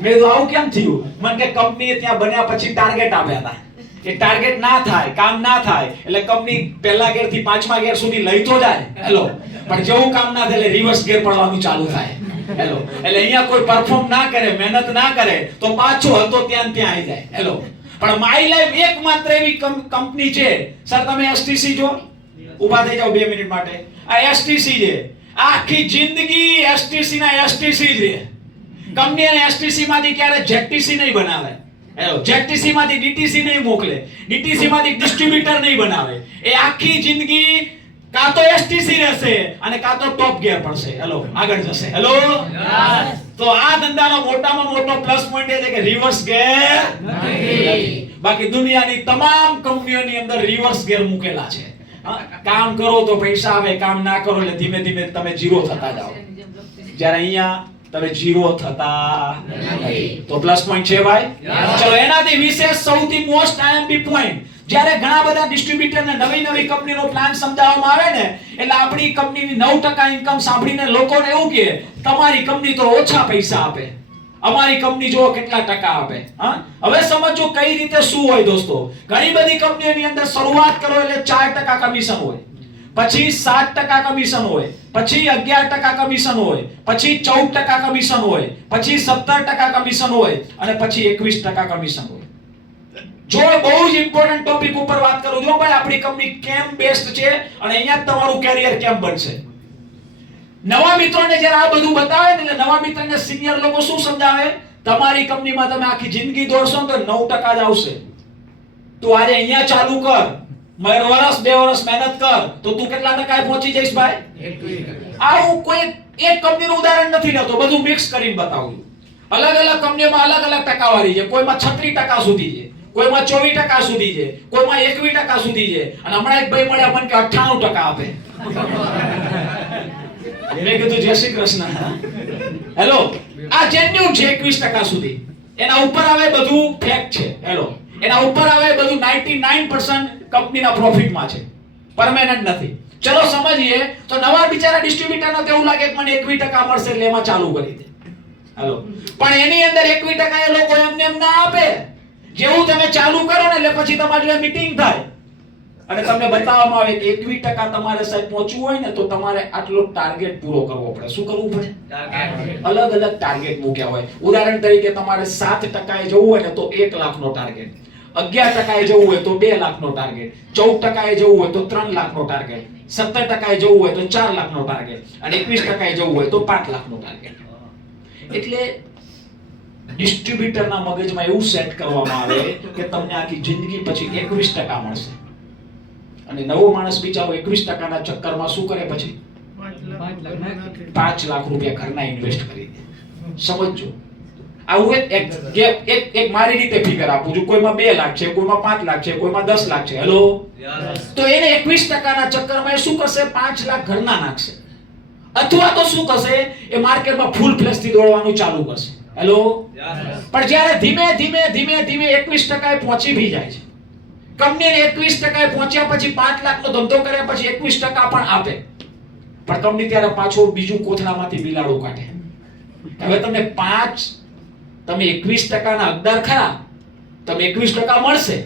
મેં કીધું આવું કેમ થયું? મને કે કંપનીએ ત્યાં બન્યા પછી ટાર્ગેટ આપ્યા હતા. એ ટાર્ગેટ ના થાય, કામ ના થાય એટલે કંપની પહેલા ગેર થી 5મા ગેર સુધી લઈ તો જાય. હેલો, પણ જેવું કામ ના થાય એટલે રિવર્સ ગેર પડવાનું ચાલુ થાય. હેલો, એટલે અહીંયા કોઈ પરફોર્મ ના કરે, મહેનત ના કરે તો પાછો હતો ત્યાં આવી જાય. હેલો, પણ માય લાઈફ એકમાત્ર એવી કંપની છે. સર તમે એસટીસી જો, ઊભા થઈ જાઓ 2 મિનિટ માટે. આ એસટીસી છે, આખી જિંદગી એસટીસી ના એસટીસી જ રહે. કંપની અને એસટીસી માંથી ક્યારે જેટીસી નહીં બનાવે. હેલો, જેટીસી માંથી ડીટીસી નહીં મોકલે, ડીટીસી માંથી ડિસ્ટ્રીબ્યુટર નહીં બનાવે. એ આખી જિંદગી કાં તો એસટીસી રહેશે અને કાં તો ટોપ ગિયર પડશે. હેલો, આગળ જશે. હેલો, તો આ ધંધાનો મોટામાં મોટો પ્લસ પોઈન્ટ એ છે કે રિવર્સ ગેર નથી. બાકી દુનિયાની તમામ કંપનીઓની અંદર રિવર્સ ગેર મૂકેલા છે. કામ કરો તો પૈસા આવે, કામ ના કરો એટલે ધીમે ધીમે તમે ઝીરો થતા જાઓ. જ્યારે અહીંયા તમે ઝીરો થતા નથી. તો પ્લસ પોઈન્ટ છે ભાઈ. ચલો એનાથી વિશેષ સૌથી મોસ્ટ આઈએમપી પોઈન્ટ, જ્યારે ઘણા બધા ડિસ્ટ્રીબ્યુટરને નવી કંપનીનો પ્લાન સમજાવવામાં આવે ને, એટલે આપણી કંપનીની 9% ઇન્કમ સાંભળીને લોકોને એવું કહે તમારી કંપની તો ઓછા પૈસા આપે, અમારી કંપની જો કેટલા ટકા આપે. હવે સમજો કઈ રીતે શું હોય દોસ્તો. ઘણી બધી કંપનીઓની અંદર શરૂઆત કરો એટલે 4% કમિશન હોય, પછી 7% કમિશન હોય, પછી 11% કમિશન હોય, પછી 14% કમિશન હોય, પછી 17% કમિશન હોય અને પછી 21% કમિશન હોય. જો બહુ જ ઇમ્પોર્ટન્ટ ટોપિક ઉપર વાત કરું જો ભાઈ, આપણી કંપની કેમ બેસ્ટ છે અને અહીંયા જ તમારું કેરિયર કેમ બનશે. નવા મિત્રોને જ્યારે આ બધું બતાવે ને, એટલે નવા મિત્રને સિનિયર લોકો શું સમજાવે? તમારી કંપનીમાં તમે આખી જિંદગી દોડશો ને તો 9% જ આવશે. તું આજે અહીંયા ચાલુ કર, વર્ષ 2 વર્ષ મહેનત કર તો તું કેટલા ટકાએ પહોંચી જઈશ ભાઈ? 21%. આ હું કોઈ એક કંપનીનું ઉદાહરણ નથી લેતો, બધું મિક્સ કરીને બતાવું. અલગ કંપનીઓમાં અલગ ટકાવારી છે. કોઈમાં 36% સુધી છે, કોઈમાં 24% સુધી છે, કોઈમાં 21% સુધી છે, અને હમણાં એક ભાઈ મળ્યા મને કે 98% આપે. મેં કીધું જય શ્રી કૃષ્ણ. હેલો, આ જેન્યુન છે 21% સુધી. એના ઉપર આવે બધું ફેક છે. હેલો, એના ઉપર આવે બધું 99% કંપનીના પ્રોફિટમાં છે, પરમેનન્ટ નથી. ચલો સમજીએ તો નવા બિચારા ડિસ્ટ્રીબ્યુટરનો તો એવું લાગે કે મને 21% મળશે એટલે એમાં ચાલુ કરી દે. હેલો, પણ એની અંદર 21% એ લોકો એમને એમ ના આપે. જેવું તમે ચાલુ કરો ને એટલે પછી તમારી જોડે મીટિંગ થાય અને તમને બતાવવામાં આવે કે 21% તમારે સાહેબ પહોંચવું હોય ને તો તમારે આટલો ટાર્ગેટ પૂરો કરવો પડે. શું કરવું પડે? ટાર્ગેટ. અલગ અલગ ટાર્ગેટ મૂક્યા હોય. ઉદાહરણ તરીકે તમારે 7% એ જવું હોય ને તો 1 લાખનો ટાર્ગેટ, 11% એ જવું હોય તો 2 લાખનો ટાર્ગેટ, 14% એ જવું હોય તો 3 લાખનો ટાર્ગેટ, 17% એ જવું હોય તો 4 લાખનો ટાર્ગેટ, અને 21% એ જવું હોય તો 5 લાખનો ટાર્ગેટ. એટલે ડિસ્ટ્રીબ્યુટરના મગજમાં એવું સેટ કરવામાં આવે કે તમને આખી જિંદગી પછી 21% મળશે. અને નવો માણસ બિચારો 21%ના ચક્કરમાં શું કરે? પછી 5 લાખ રૂપિયા ઘરના ઇન્વેસ્ટ કરી દે. સમજજો, આવું એક મારી રીતે ફિગર આપું છું. કોઈમાં 2 લાખ છે, કોઈમાં 5 લાખ છે, કોઈમાં 10 લાખ છે. હેલો, તો એને 21%ના ચક્કરમાં એ શું કરશે? 5 લાખ ઘરના નાખશે. અથવા તો શું કરશે? એ માર્કેટમાં ફૂલ ફ્લેશ થી દોડવાનું ચાલુ કરશે. હેલો, પણ જ્યારે ધીમે ધીમે 21% એ પહોંચી ભી જાય છે. કંપનીને 21% એ પહોંચ્યા પછી 5 લાખનો ધંધો કર્યા પછી 21% પણ આપે, પણ કંપની ત્યારે પાછો બીજું કોથળામાંથી બિલાડું કાઢે. હવે તમને 21%ના હકદાર ખરા, તમે 21% મળશે,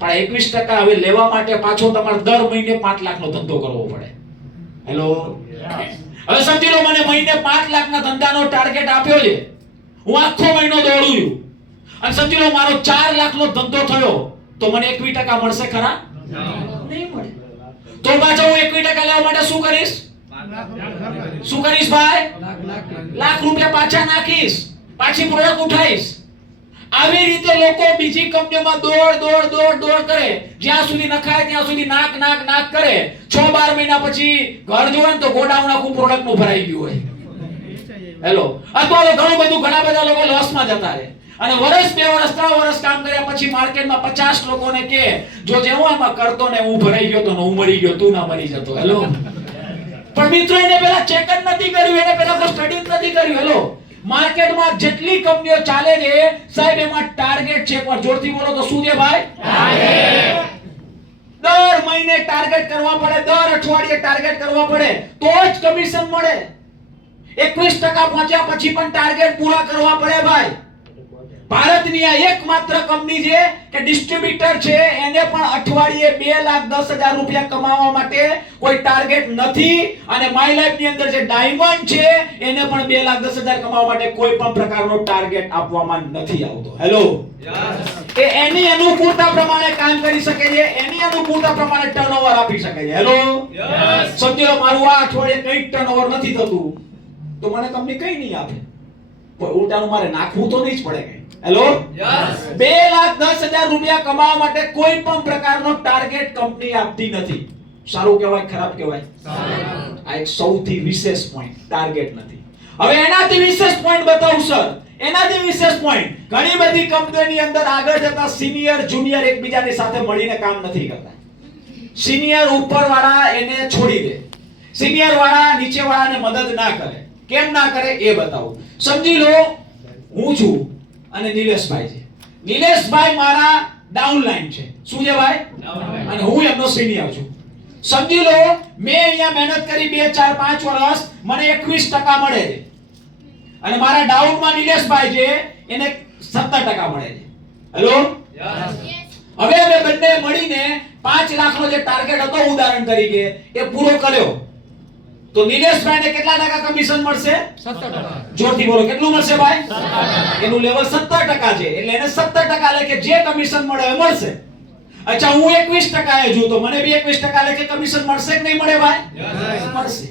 પણ 21% હવે લેવા માટે પાછો તમારે દર મહિને 5 લાખનો ધંધો કરવો પડે. હેલો, હવે સમજી લો મને મહિને 5 લાખના ધંધાનો ટાર્ગેટ આપ્યો છે, હું આખો મહિનો દોડું છું, અને સમજી લો મારો 4 લાખનો ધંધો થયો તો મને 21% મળશે ખરા? નહીં મળે. તો પાછો હું 21% લેવા માટે શું કરીશ? શું કરીશ ભાઈ? લાખ રૂપિયા પાછા નાખીશ, પાછી પ્રોડક્ટ ઉઠાઈશ. આવી રીતે લોકો બીજી કંપનીઓમાં દોડ કરે, જ્યાં સુધી નખાય ત્યાં સુધી નાક કરે. 6-12 મહિના પછી ઘર જોવે ને તો ગોડાઉન આખું પ્રોડક્ટ નું ભરાઈ ગયું હોય. હેલો, અથવા તો ઘણા બધા લોકો લોસમાં જતા રહે, અને વર્ષ 2 વર્ષ 3 વર્ષ કામ કર્યા પછી માર્કેટમાં 50 લોકોને કે જો જે હું આમાં કરતો ને હું ભરાઈ ગયો તો ને હું મરી ગયો, તું ના મરી જતો. હેલો, પણ મિત્રો એને પહેલા ચેક જ નથી કર્યું, એને પહેલા કોઈ સ્ટડી નથી કર્યું. હેલો, માર્કેટમાં જેટલી કંપનીઓ ચાલે છે સાહેબ એમાં ટાર્ગેટ છે. પર જોરથી બોલો તો શું છે ભાઈ? ટાર્ગેટ. દર મહિને ટાર્ગેટ કરવા પડે, દર અઠવાડિયે ટાર્ગેટ કરવા પડે તો જ કમિશન મળે. 21% પહોંચ્યા પછી પણ ટાર્ગેટ પૂરા કરવા પડે ભાઈ. ભારતની આ એકમાત્ર કંપની છે કે ડિસ્ટ્રીબ્યુટર છે એને પણ અઠવાડિયે 2,10,000 રૂપિયા કમાવા માટે કોઈ ટાર્ગેટ નથી, અને માય લાઈફ ની અંદર જે ડાયમંડ છે એને પણ 2,10,000 કમાવા માટે કોઈ પણ પ્રકારનો ટાર્ગેટ આપવામાં નથી આવતો. હેલો, એ એની અનુકૂળતા પ્રમાણે કામ કરી શકે છે, એની અનુકૂળતા પ્રમાણે ટર્નઓવર આપી શકે છે. હેલો, સમજી લો મારું આ અઠવાડિયે કંઈક ટર્નઓવર નથી થતું તો મને કંપની કઈ નહીં આપે, પણ ઉલટાનું મારે નાખવું તો નહીં જ પડે કે. હેલો, 2,10,000 રૂપિયા કમાવા માટે કોઈ પણ પ્રકારનો ટાર્ગેટ કંપની આપતી નથી. સારું કહેવાય ખરાબ કહેવાય? આ એક સૌથી વિશેષ પોઈન્ટ, ટાર્ગેટ નથી. હવે એનાથી વિશેષ પોઈન્ટ બતાવું સર, એનાથી વિશેષ પોઈન્ટ. ઘણી બધી કંપનીની અંદર આગળ જતા સિનિયર જુનિયર એકબીજાની સાથે મળીને કામ નથી કરતા. સિનિયર ઉપરવાળા એને છોડી દે, સિનિયર વાળા નીચે વાળાને મદદ ના કરે. કેમ ના કરે એ બતાવું. સમજી લો હું છું અને નિલેશભાઈ છે. નિલેશભાઈ મારા ડાઉનલાઈન છે. શું છે ભાઈ? અને હું એમનો સિનિયર છું. સમજી લો મેં અહીંયા મહેનત કરી 2 4 5 વર્ષ, મને 21% મળે છે, અને મારા ડાઉનમાં નિલેશભાઈ છે એને 17% મળે છે. હેલો, હવે અમે બંને મળીને 5 લાખનો જે ટાર્ગેટ હતો ઉદાહરણ તરીકે એ પૂરો કર્યો તો નિલેશભાઈને કેટલા ટકા કમિશન મળશે? 17%. જોરથી બોલો કેટલું મળશે ભાઈ? 17%. એનું લેવલ 17% છે એટલે એને 17% લે કે જે કમિશન મળે એ મળશે. અચ્છા હું 21% એ છું તો મને બી 21% લે કે કમિશન મળશે કે નહીં મળે ભાઈ? મળશે.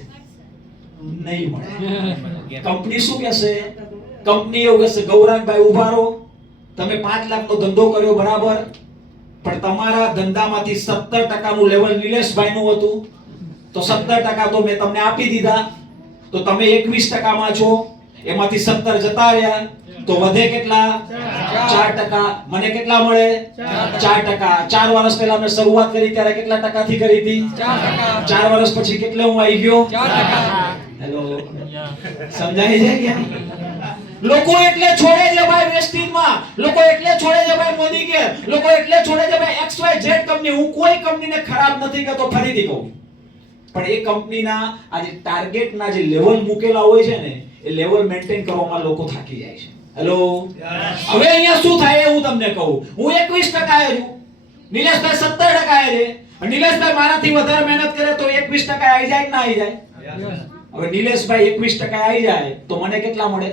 નહીં મળે. કંપની શું કહેશે? કંપની એવું કહેશે ગૌરાંગભાઈ ઉભા રહો, તમે 5 લાખનો ધંધો કર્યો બરાબર, પણ તમારા ધંધામાંથી 17% નું લેવલ નિલેશભાઈ નું હતું તો 17% તો મેં તમને આપી દીધા, તો તમે 21% માં છો. એમાંથી 17 જતા રહ્યા તો વધે કેટલા? 4%. મને કેટલા મળે? 4%. 4 વર્ષ પહેલા મેં શરૂઆત કરી ત્યારે કેટલા ટકાથી કરી હતી? 4 વર્ષ પછી કેટલે હું આવી ગયો? 4%. હેલો, સમજાય છે કે લોકો એટલે છોડે છે ભાઈ વેસ્ટિંગમાં, લોકો એટલે છોડે છે ભાઈ મોદી કે, લોકો એટલે છોડે છે ભાઈ XYZ કંપની. હું કોઈ કંપનીને ખરાબ નથી કહેતો, ફરીથી કહું, પણ એ કંપનીના આજે ટાર્ગેટના જે લેવલ મૂકેલા હોય છે ને એ લેવલ મેન્ટેન કરવામાં લોકો થાકી જાય છે. હેલો, હવે અહીંયા શું થાય હું તમને કહું. હું 21% આવ્યો છું, નિલેશભાઈ 17% આવ્યા છે. નિલેશભાઈ મારાથી વધારે મહેનત કરે તો 21% આવી જાય કે ના આવી જાય? હવે નિલેશભાઈ 21% આવી જાય તો મને કેટલા મળે?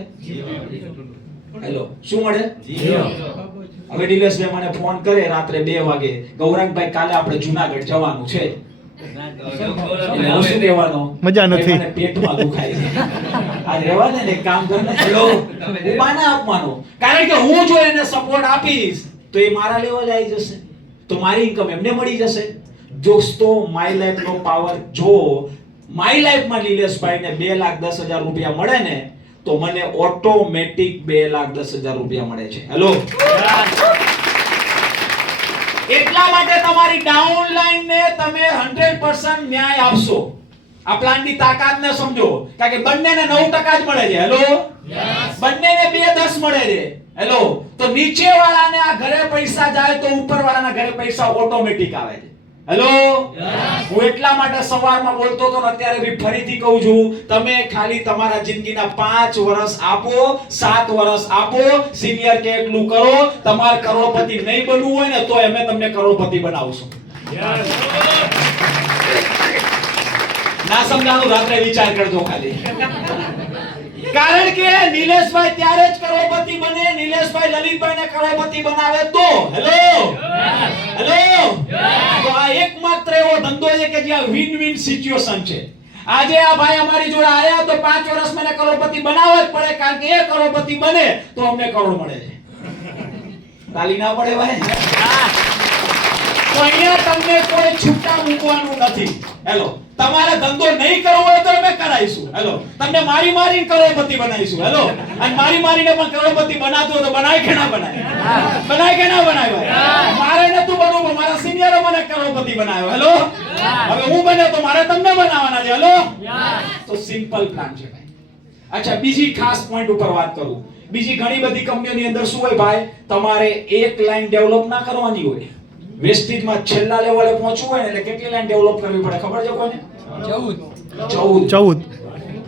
હેલો, શું મળે? હવે નિલેશભાઈ મને ફોન કરે રાત્રે 2 વાગે, ગૌરાંગભાઈ કાલે આપણે જૂનાગઢ જવાનું છે. શું કહેવાનો? મજા નથી, મને પેટમાં દુખાય છે. આ રહેવા દે ને, કામ કર ને. હેલો, ઉપાના આપવાનો, કારણ કે હું જો એને સપોર્ટ આપીશ તો એ મારા લેવલે આવી જશે, તો મારી ઇન્કમ એમને મળી જશે. દોસ્તો, માય લાઈફ નો પાવર. જો માય લાઈફમાં નિલેશભાઈને 2,10,000 રૂપિયા મળે ને તો મને ઓટોમેટિક 2,10,000 રૂપિયા મળે છે. હેલો, એટલા માટે તમારી ડાઉનલાઈન ને તમે 100% ન્યાય આપશો. આ પ્લાનની તાકાતને સમજો, કારણ કે બંનેને 9% જ મળે છે. હેલો, બંનેને 2,10 મળે છે. હેલો, તો નીચેવાળાને આ ઘરે પૈસા જાય તો ઉપરવાળાના ઘરે પૈસા ઓટોમેટિક આવે છે. હેલો, હું એટલા માટે સવારમાં બોલતો હતો ને અત્યારે બી ફરીથી કહું છું, તમે ખાલી તમારા જિંદગીના 5 વર્ષ આપો, 7 વર્ષ આપો, સિનિયર કે એટલું કરો. તમારે કરોડપતિ નહીં બનવું હોય ને તો અમે તમને કરોડપતિ બનાવશું. ના સમજાણું, રાત્રે વિચાર કરજો ખાલી. કારણ કે નિલેશભાઈ ત્યારે જ કરોડપતિ બને, નિલેશભાઈ લલિતભાઈને કરોડપતિ બનાવે તો. હેલો, હેલો, તો આ એકમાત્ર એવો ધંધો છે કે જ્યાં વિન વિન સિચ્યુએશન છે. આજે આ ભાઈ અમારી જોડે આયા તો 5 વર્ષ મને કરોડપતિ બનાવવા જ પડે, કારણ કે એ કરોડપતિ બને તો અમને કરોડ મળે છે. તાલી ના પડે ભાઈ? તો અહીંયા તમને કોઈ છૂટા મૂકવાનું નથી. હેલો, તમારે ધંધો નહીં કરવો હોય તો અમે કરાઈશું. હેલો, તમને મારી મારીને કરોડપતિ બનાવીશું. હેલો, અને મારી મારીને પણ કરોડપતિ બનાવતો તો બનાય કે ના બનાય? બનાય કે ના બનાય ભાઈ? મારે નતું બનવું, પણ મારા સિનિયરો મને કરોડપતિ બનાવ્યો. હેલો, હવે હું બને તો મારે તમને બનાવવાના છે. હેલો, તો સિમ્પલ પ્લાન છે ભાઈ. અચ્છા, બીજી ખાસ પોઈન્ટ ઉપર વાત કરું. બીજી ઘણી બધી કંપનીઓની અંદર શું હોય ભાઈ, તમારે એક લાઈન ડેવલપ ના કરવાની હોય. વેસ્ટેજમાં છેલ્લા લેવલે પહોંચવું હોય ને એટલે કેટલી લાઈન ડેવલપ કરવી પડે ખબર છે કોઈને?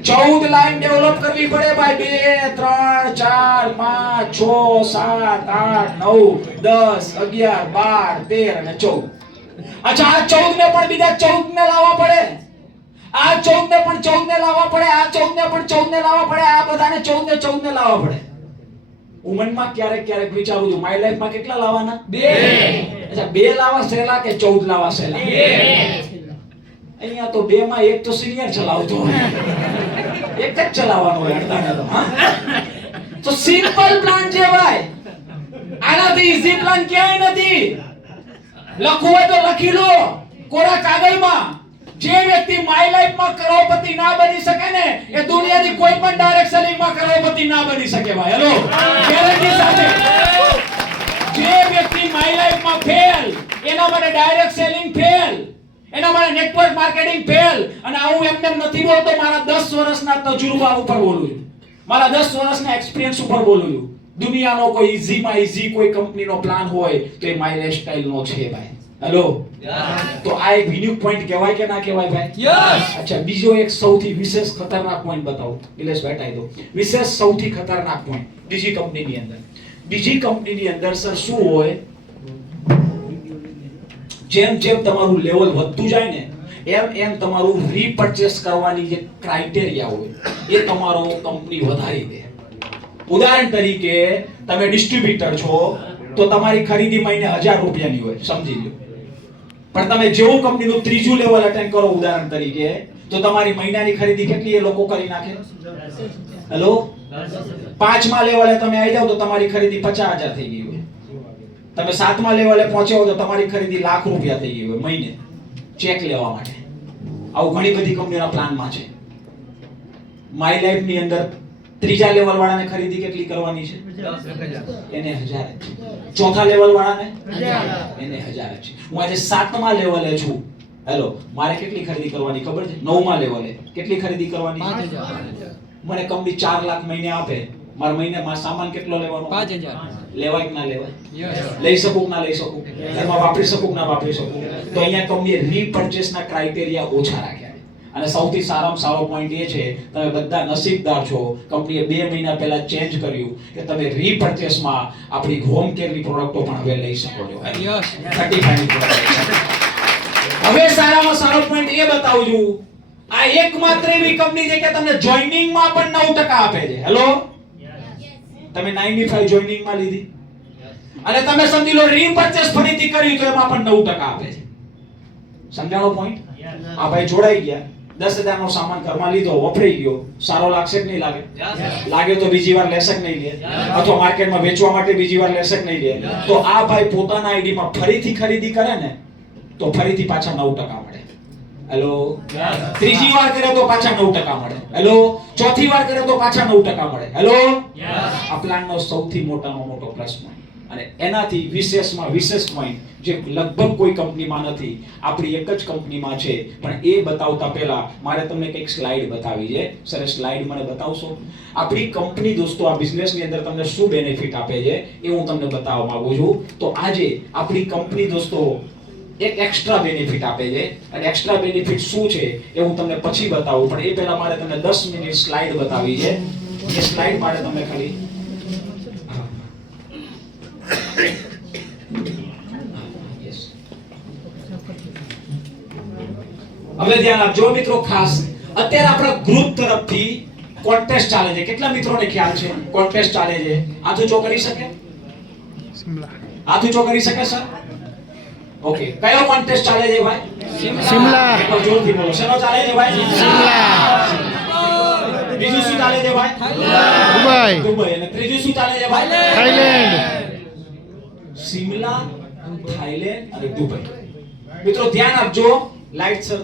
14 લાઈન ડેવલપ કરવી પડે ભાઈ. 2 3 4 5 6 7 8 9 10 11 12 13 અને 14. અચ્છા, આ 14 ને પણ બીજા 14 ને લાવવા પડે. આ 14 ને પણ 14 ને લાવવા પડે. આ 14 ને પણ 14 ને લાવવા પડે. આ બધાને 14 ને લાવવા પડે. ઉમનમાં ક્યારેક ક્યારેક વિચારું છું, માય લાઈફમાં કેટલા લાવવાના? 2. અચ્છા, 2 લાવવા સહેલા કે 14 લાવવા સહેલા? 2. અહીંયા તો 2 માં એક તો સિનિયર ચલાવતો હોય, એક જ ચલાવવાનો હોય અડધાને તો. હા, તો સિમ્પલ પ્લાન છે ભાઈ. આનાથી ઈઝી પ્લાન ક્યાંય નથી. લખવું હોય તો લખી લો કોરા કાગળમાં. જે વ્યક્તિ માય લાઈફમાં કરોડપતિ ના બની શકે ને એ દુનિયાની કોઈ પણ ડાયરેક્ટ સેલિંગમાં કરોડપતિ ના બની શકે ભાઈ. હેલો, ગેરંટી સાથે. જે વ્યક્તિ માય લાઈફમાં ફેલ, એના માટે ડાયરેક્ટ સેલિંગ ફેલ, એના માટે નેટવર્ક માર્કેટિંગ ફેલ. અને હું એમને નથી બોલતો, મારા 10 વર્ષના તજુર્બા ઉપર બોલું છું, મારા 10 વર્ષના એક્સપિરિયન્સ ઉપર બોલું છું. દુનિયાનો કોઈ ઈઝીમાં ઈઝી કોઈ કંપનીનો પ્લાન હોય તો એ માય લાઈફસ્ટાઈલનો છે ભાઈ. હેલો, તો આ એક યુનિક પોઈન્ટ કહેવાય કે ના કહેવાય ભાઈ? અચ્છા, બીજો એક સૌથી વિશેષ ખતરનાક પોઈન્ટ બતાવું. નિલેશભાઈ ટાઈ દો. વિશેષ સૌથી ખતરનાક પોઈન્ટ બીજી કંપનીની અંદર. બીજી કંપનીની અંદર સર શું હોય, જેમ જેમ તમારું લેવલ વધતું જાય ને એમ એમ તમારું રીપર્ચેસ કરવાની જે ક્રાઇટેરિયા હોય એ તમારો કંપની વધારી દે. ઉદાહરણ તરીકે તમે ડિસ્ટ્રીબ્યુટર છો તો તમારી ખરીદી મહિને 1000 રૂપિયાની હોય, સમજી લો. પણ તમે જેવું કંપનીનું ત્રીજું લેવલ અટેન્ડ કરો ઉદાહરણ તરીકે, તો તમારી મહિનાની ખરીદી કેટલી એ લોકો કરી નાખે? હેલો, 5મા લેવલે તમે આવી જાવ તો તમારી ખરીદી 50,000 થઈ ગઈ હોય. તમે 7મા લેવલે પહોંચ્યો તો તમારી ખરીદી લાખ રૂપિયા થઈ ગઈ હોય મહિને ચેક લેવા માટે. આવું ઘણી બધી કંપનીઓના પ્લાનમાં છે. માય લાઈફની અંદર ત્રીજા લેવલ વાળાને ખરીદી કેટલી કરવાની છે? એને 1000 જ છે. ચોથા લેવલ વાળાને એને 1000 જ છે. હું આજે 7મા લેવલે છું. હેલો, મારે કેટલી ખરીદી કરવાની ખબર છે? 9મા લેવલે કેટલી ખરીદી કરવાની? 5000. મને કંપની 4 લાખ મહિને આપે, મારા મહિનામાં સામાન કેટલો લેવાનો? 5000. લેવાય કે ના લેવાય? લઈ શકું કે ના લઈ શકું? એમાં વાપરી શકું કે ના વાપરી શકું? તો અહીંયા કંપનીએ રીપર્ચેસ ના ક્રાઇટેરિયા ઓછા રાખ્યા. અને સૌથી સારામાં સારો પોઈન્ટ એ છે, તમે બધા નસીબદાર છો, કંપનીએ 2 મહિના પહેલા ચેન્જ કર્યું કે તમે રીપર્ચેસમાં આપણી હોમ કેરની પ્રોડક્ટો પણ હવે લઈ શકો છો. 35 ની પ્રોડક્ટ. હવે સારામાં સારો પોઈન્ટ એ બતાવું છું, આ એકમાત્ર એવી કંપની છે કે તમને જોઈનિંગમાં પણ 9% આપે છે. હેલો, તમે 95 જોઈનિંગમાં લીધી અને તમે સમજી લો રીપર્ચેસ ફરીથી કરી તો એમાં પણ 9% આપે છે. સમજાણો પોઈન્ટ? આ ભાઈ જોડાઈ ગયા, 10,000 નો સામાન ઘરમાં લીધો, વપરાઈ ગયો, સારો લાગશે કે નહીં લાગે? લાગે તો બીજી વાર લેશે કે નહીં લે? અથવા માર્કેટમાં વેચવા માટે બીજી વાર લેશે કે નહીં લે? તો આ ભાઈ પોતાના આઈડીમાં ફરીથી ખરીદી કરે ને તો ફરીથી પાછા 9% મળે. હેલો, ત્રીજી વાર કરે તો પાછા 9% મળે. હેલો, ચોથી વાર કરે તો પાછા 9% મળે. હેલો, આ પ્લાનનો સૌથી મોટામાં મોટો પ્લસ પોઈન્ટ. અને એનાથી વિશેષમાં વિશેષ પોઈન્ટ જે લગભગ કોઈ કંપનીમાં નથી, આપણી એક જ કંપનીમાં છે. પણ એ બતાવતા પહેલા મારે તમને કંઈક સ્લાઇડ બતાવી છે. સર, સ્લાઇડ મને બતાવશો? આપણી કંપની દોસ્તો આ બિઝનેસની અંદર તમને શું બેનિફિટ આપે છે એ હું તમને બતાવવા માંગુ છું. તો આજે આપણી કંપની દોસ્તો એક એક્સ્ટ્રા બેનિફિટ આપે છે. અને એક્સ્ટ્રા બેનિફિટ શું છે એ હું તમને પછી બતાવું, પણ એ પહેલા મારે તમને 10 મિનિટ સ્લાઇડ બતાવી છે. એ સ્લાઇડ માટે તમને ખાલી હવે ધ્યાન આપજો મિત્રો. ખાસ અત્યારે આપણા ગ્રુપ તરફથી કોન્ટેસ્ટ ચાલે છે. કેટલા મિત્રોને ખ્યાલ છે કોન્ટેસ્ટ ચાલે છે? હાથ ઊંચો કરી શકે? હાથ ઊંચો કરી શકે સર? ઓકે, કયો કોન્ટેસ્ટ ચાલે છે ભાઈ? શિમલા. એકવાર જોરથી બોલો. શેનો ચાલે છે ભાઈ? શિમલા. બીજું શું ચાલે છે ભાઈ? દુબઈ. અને ત્રીજું શું ચાલે છે ભાઈ? થાઈલેન્ડ. શિમલા, થાઈલેન્ડ અને દુબઈ. મિત્રો ધ્યાન આપજો. Light sir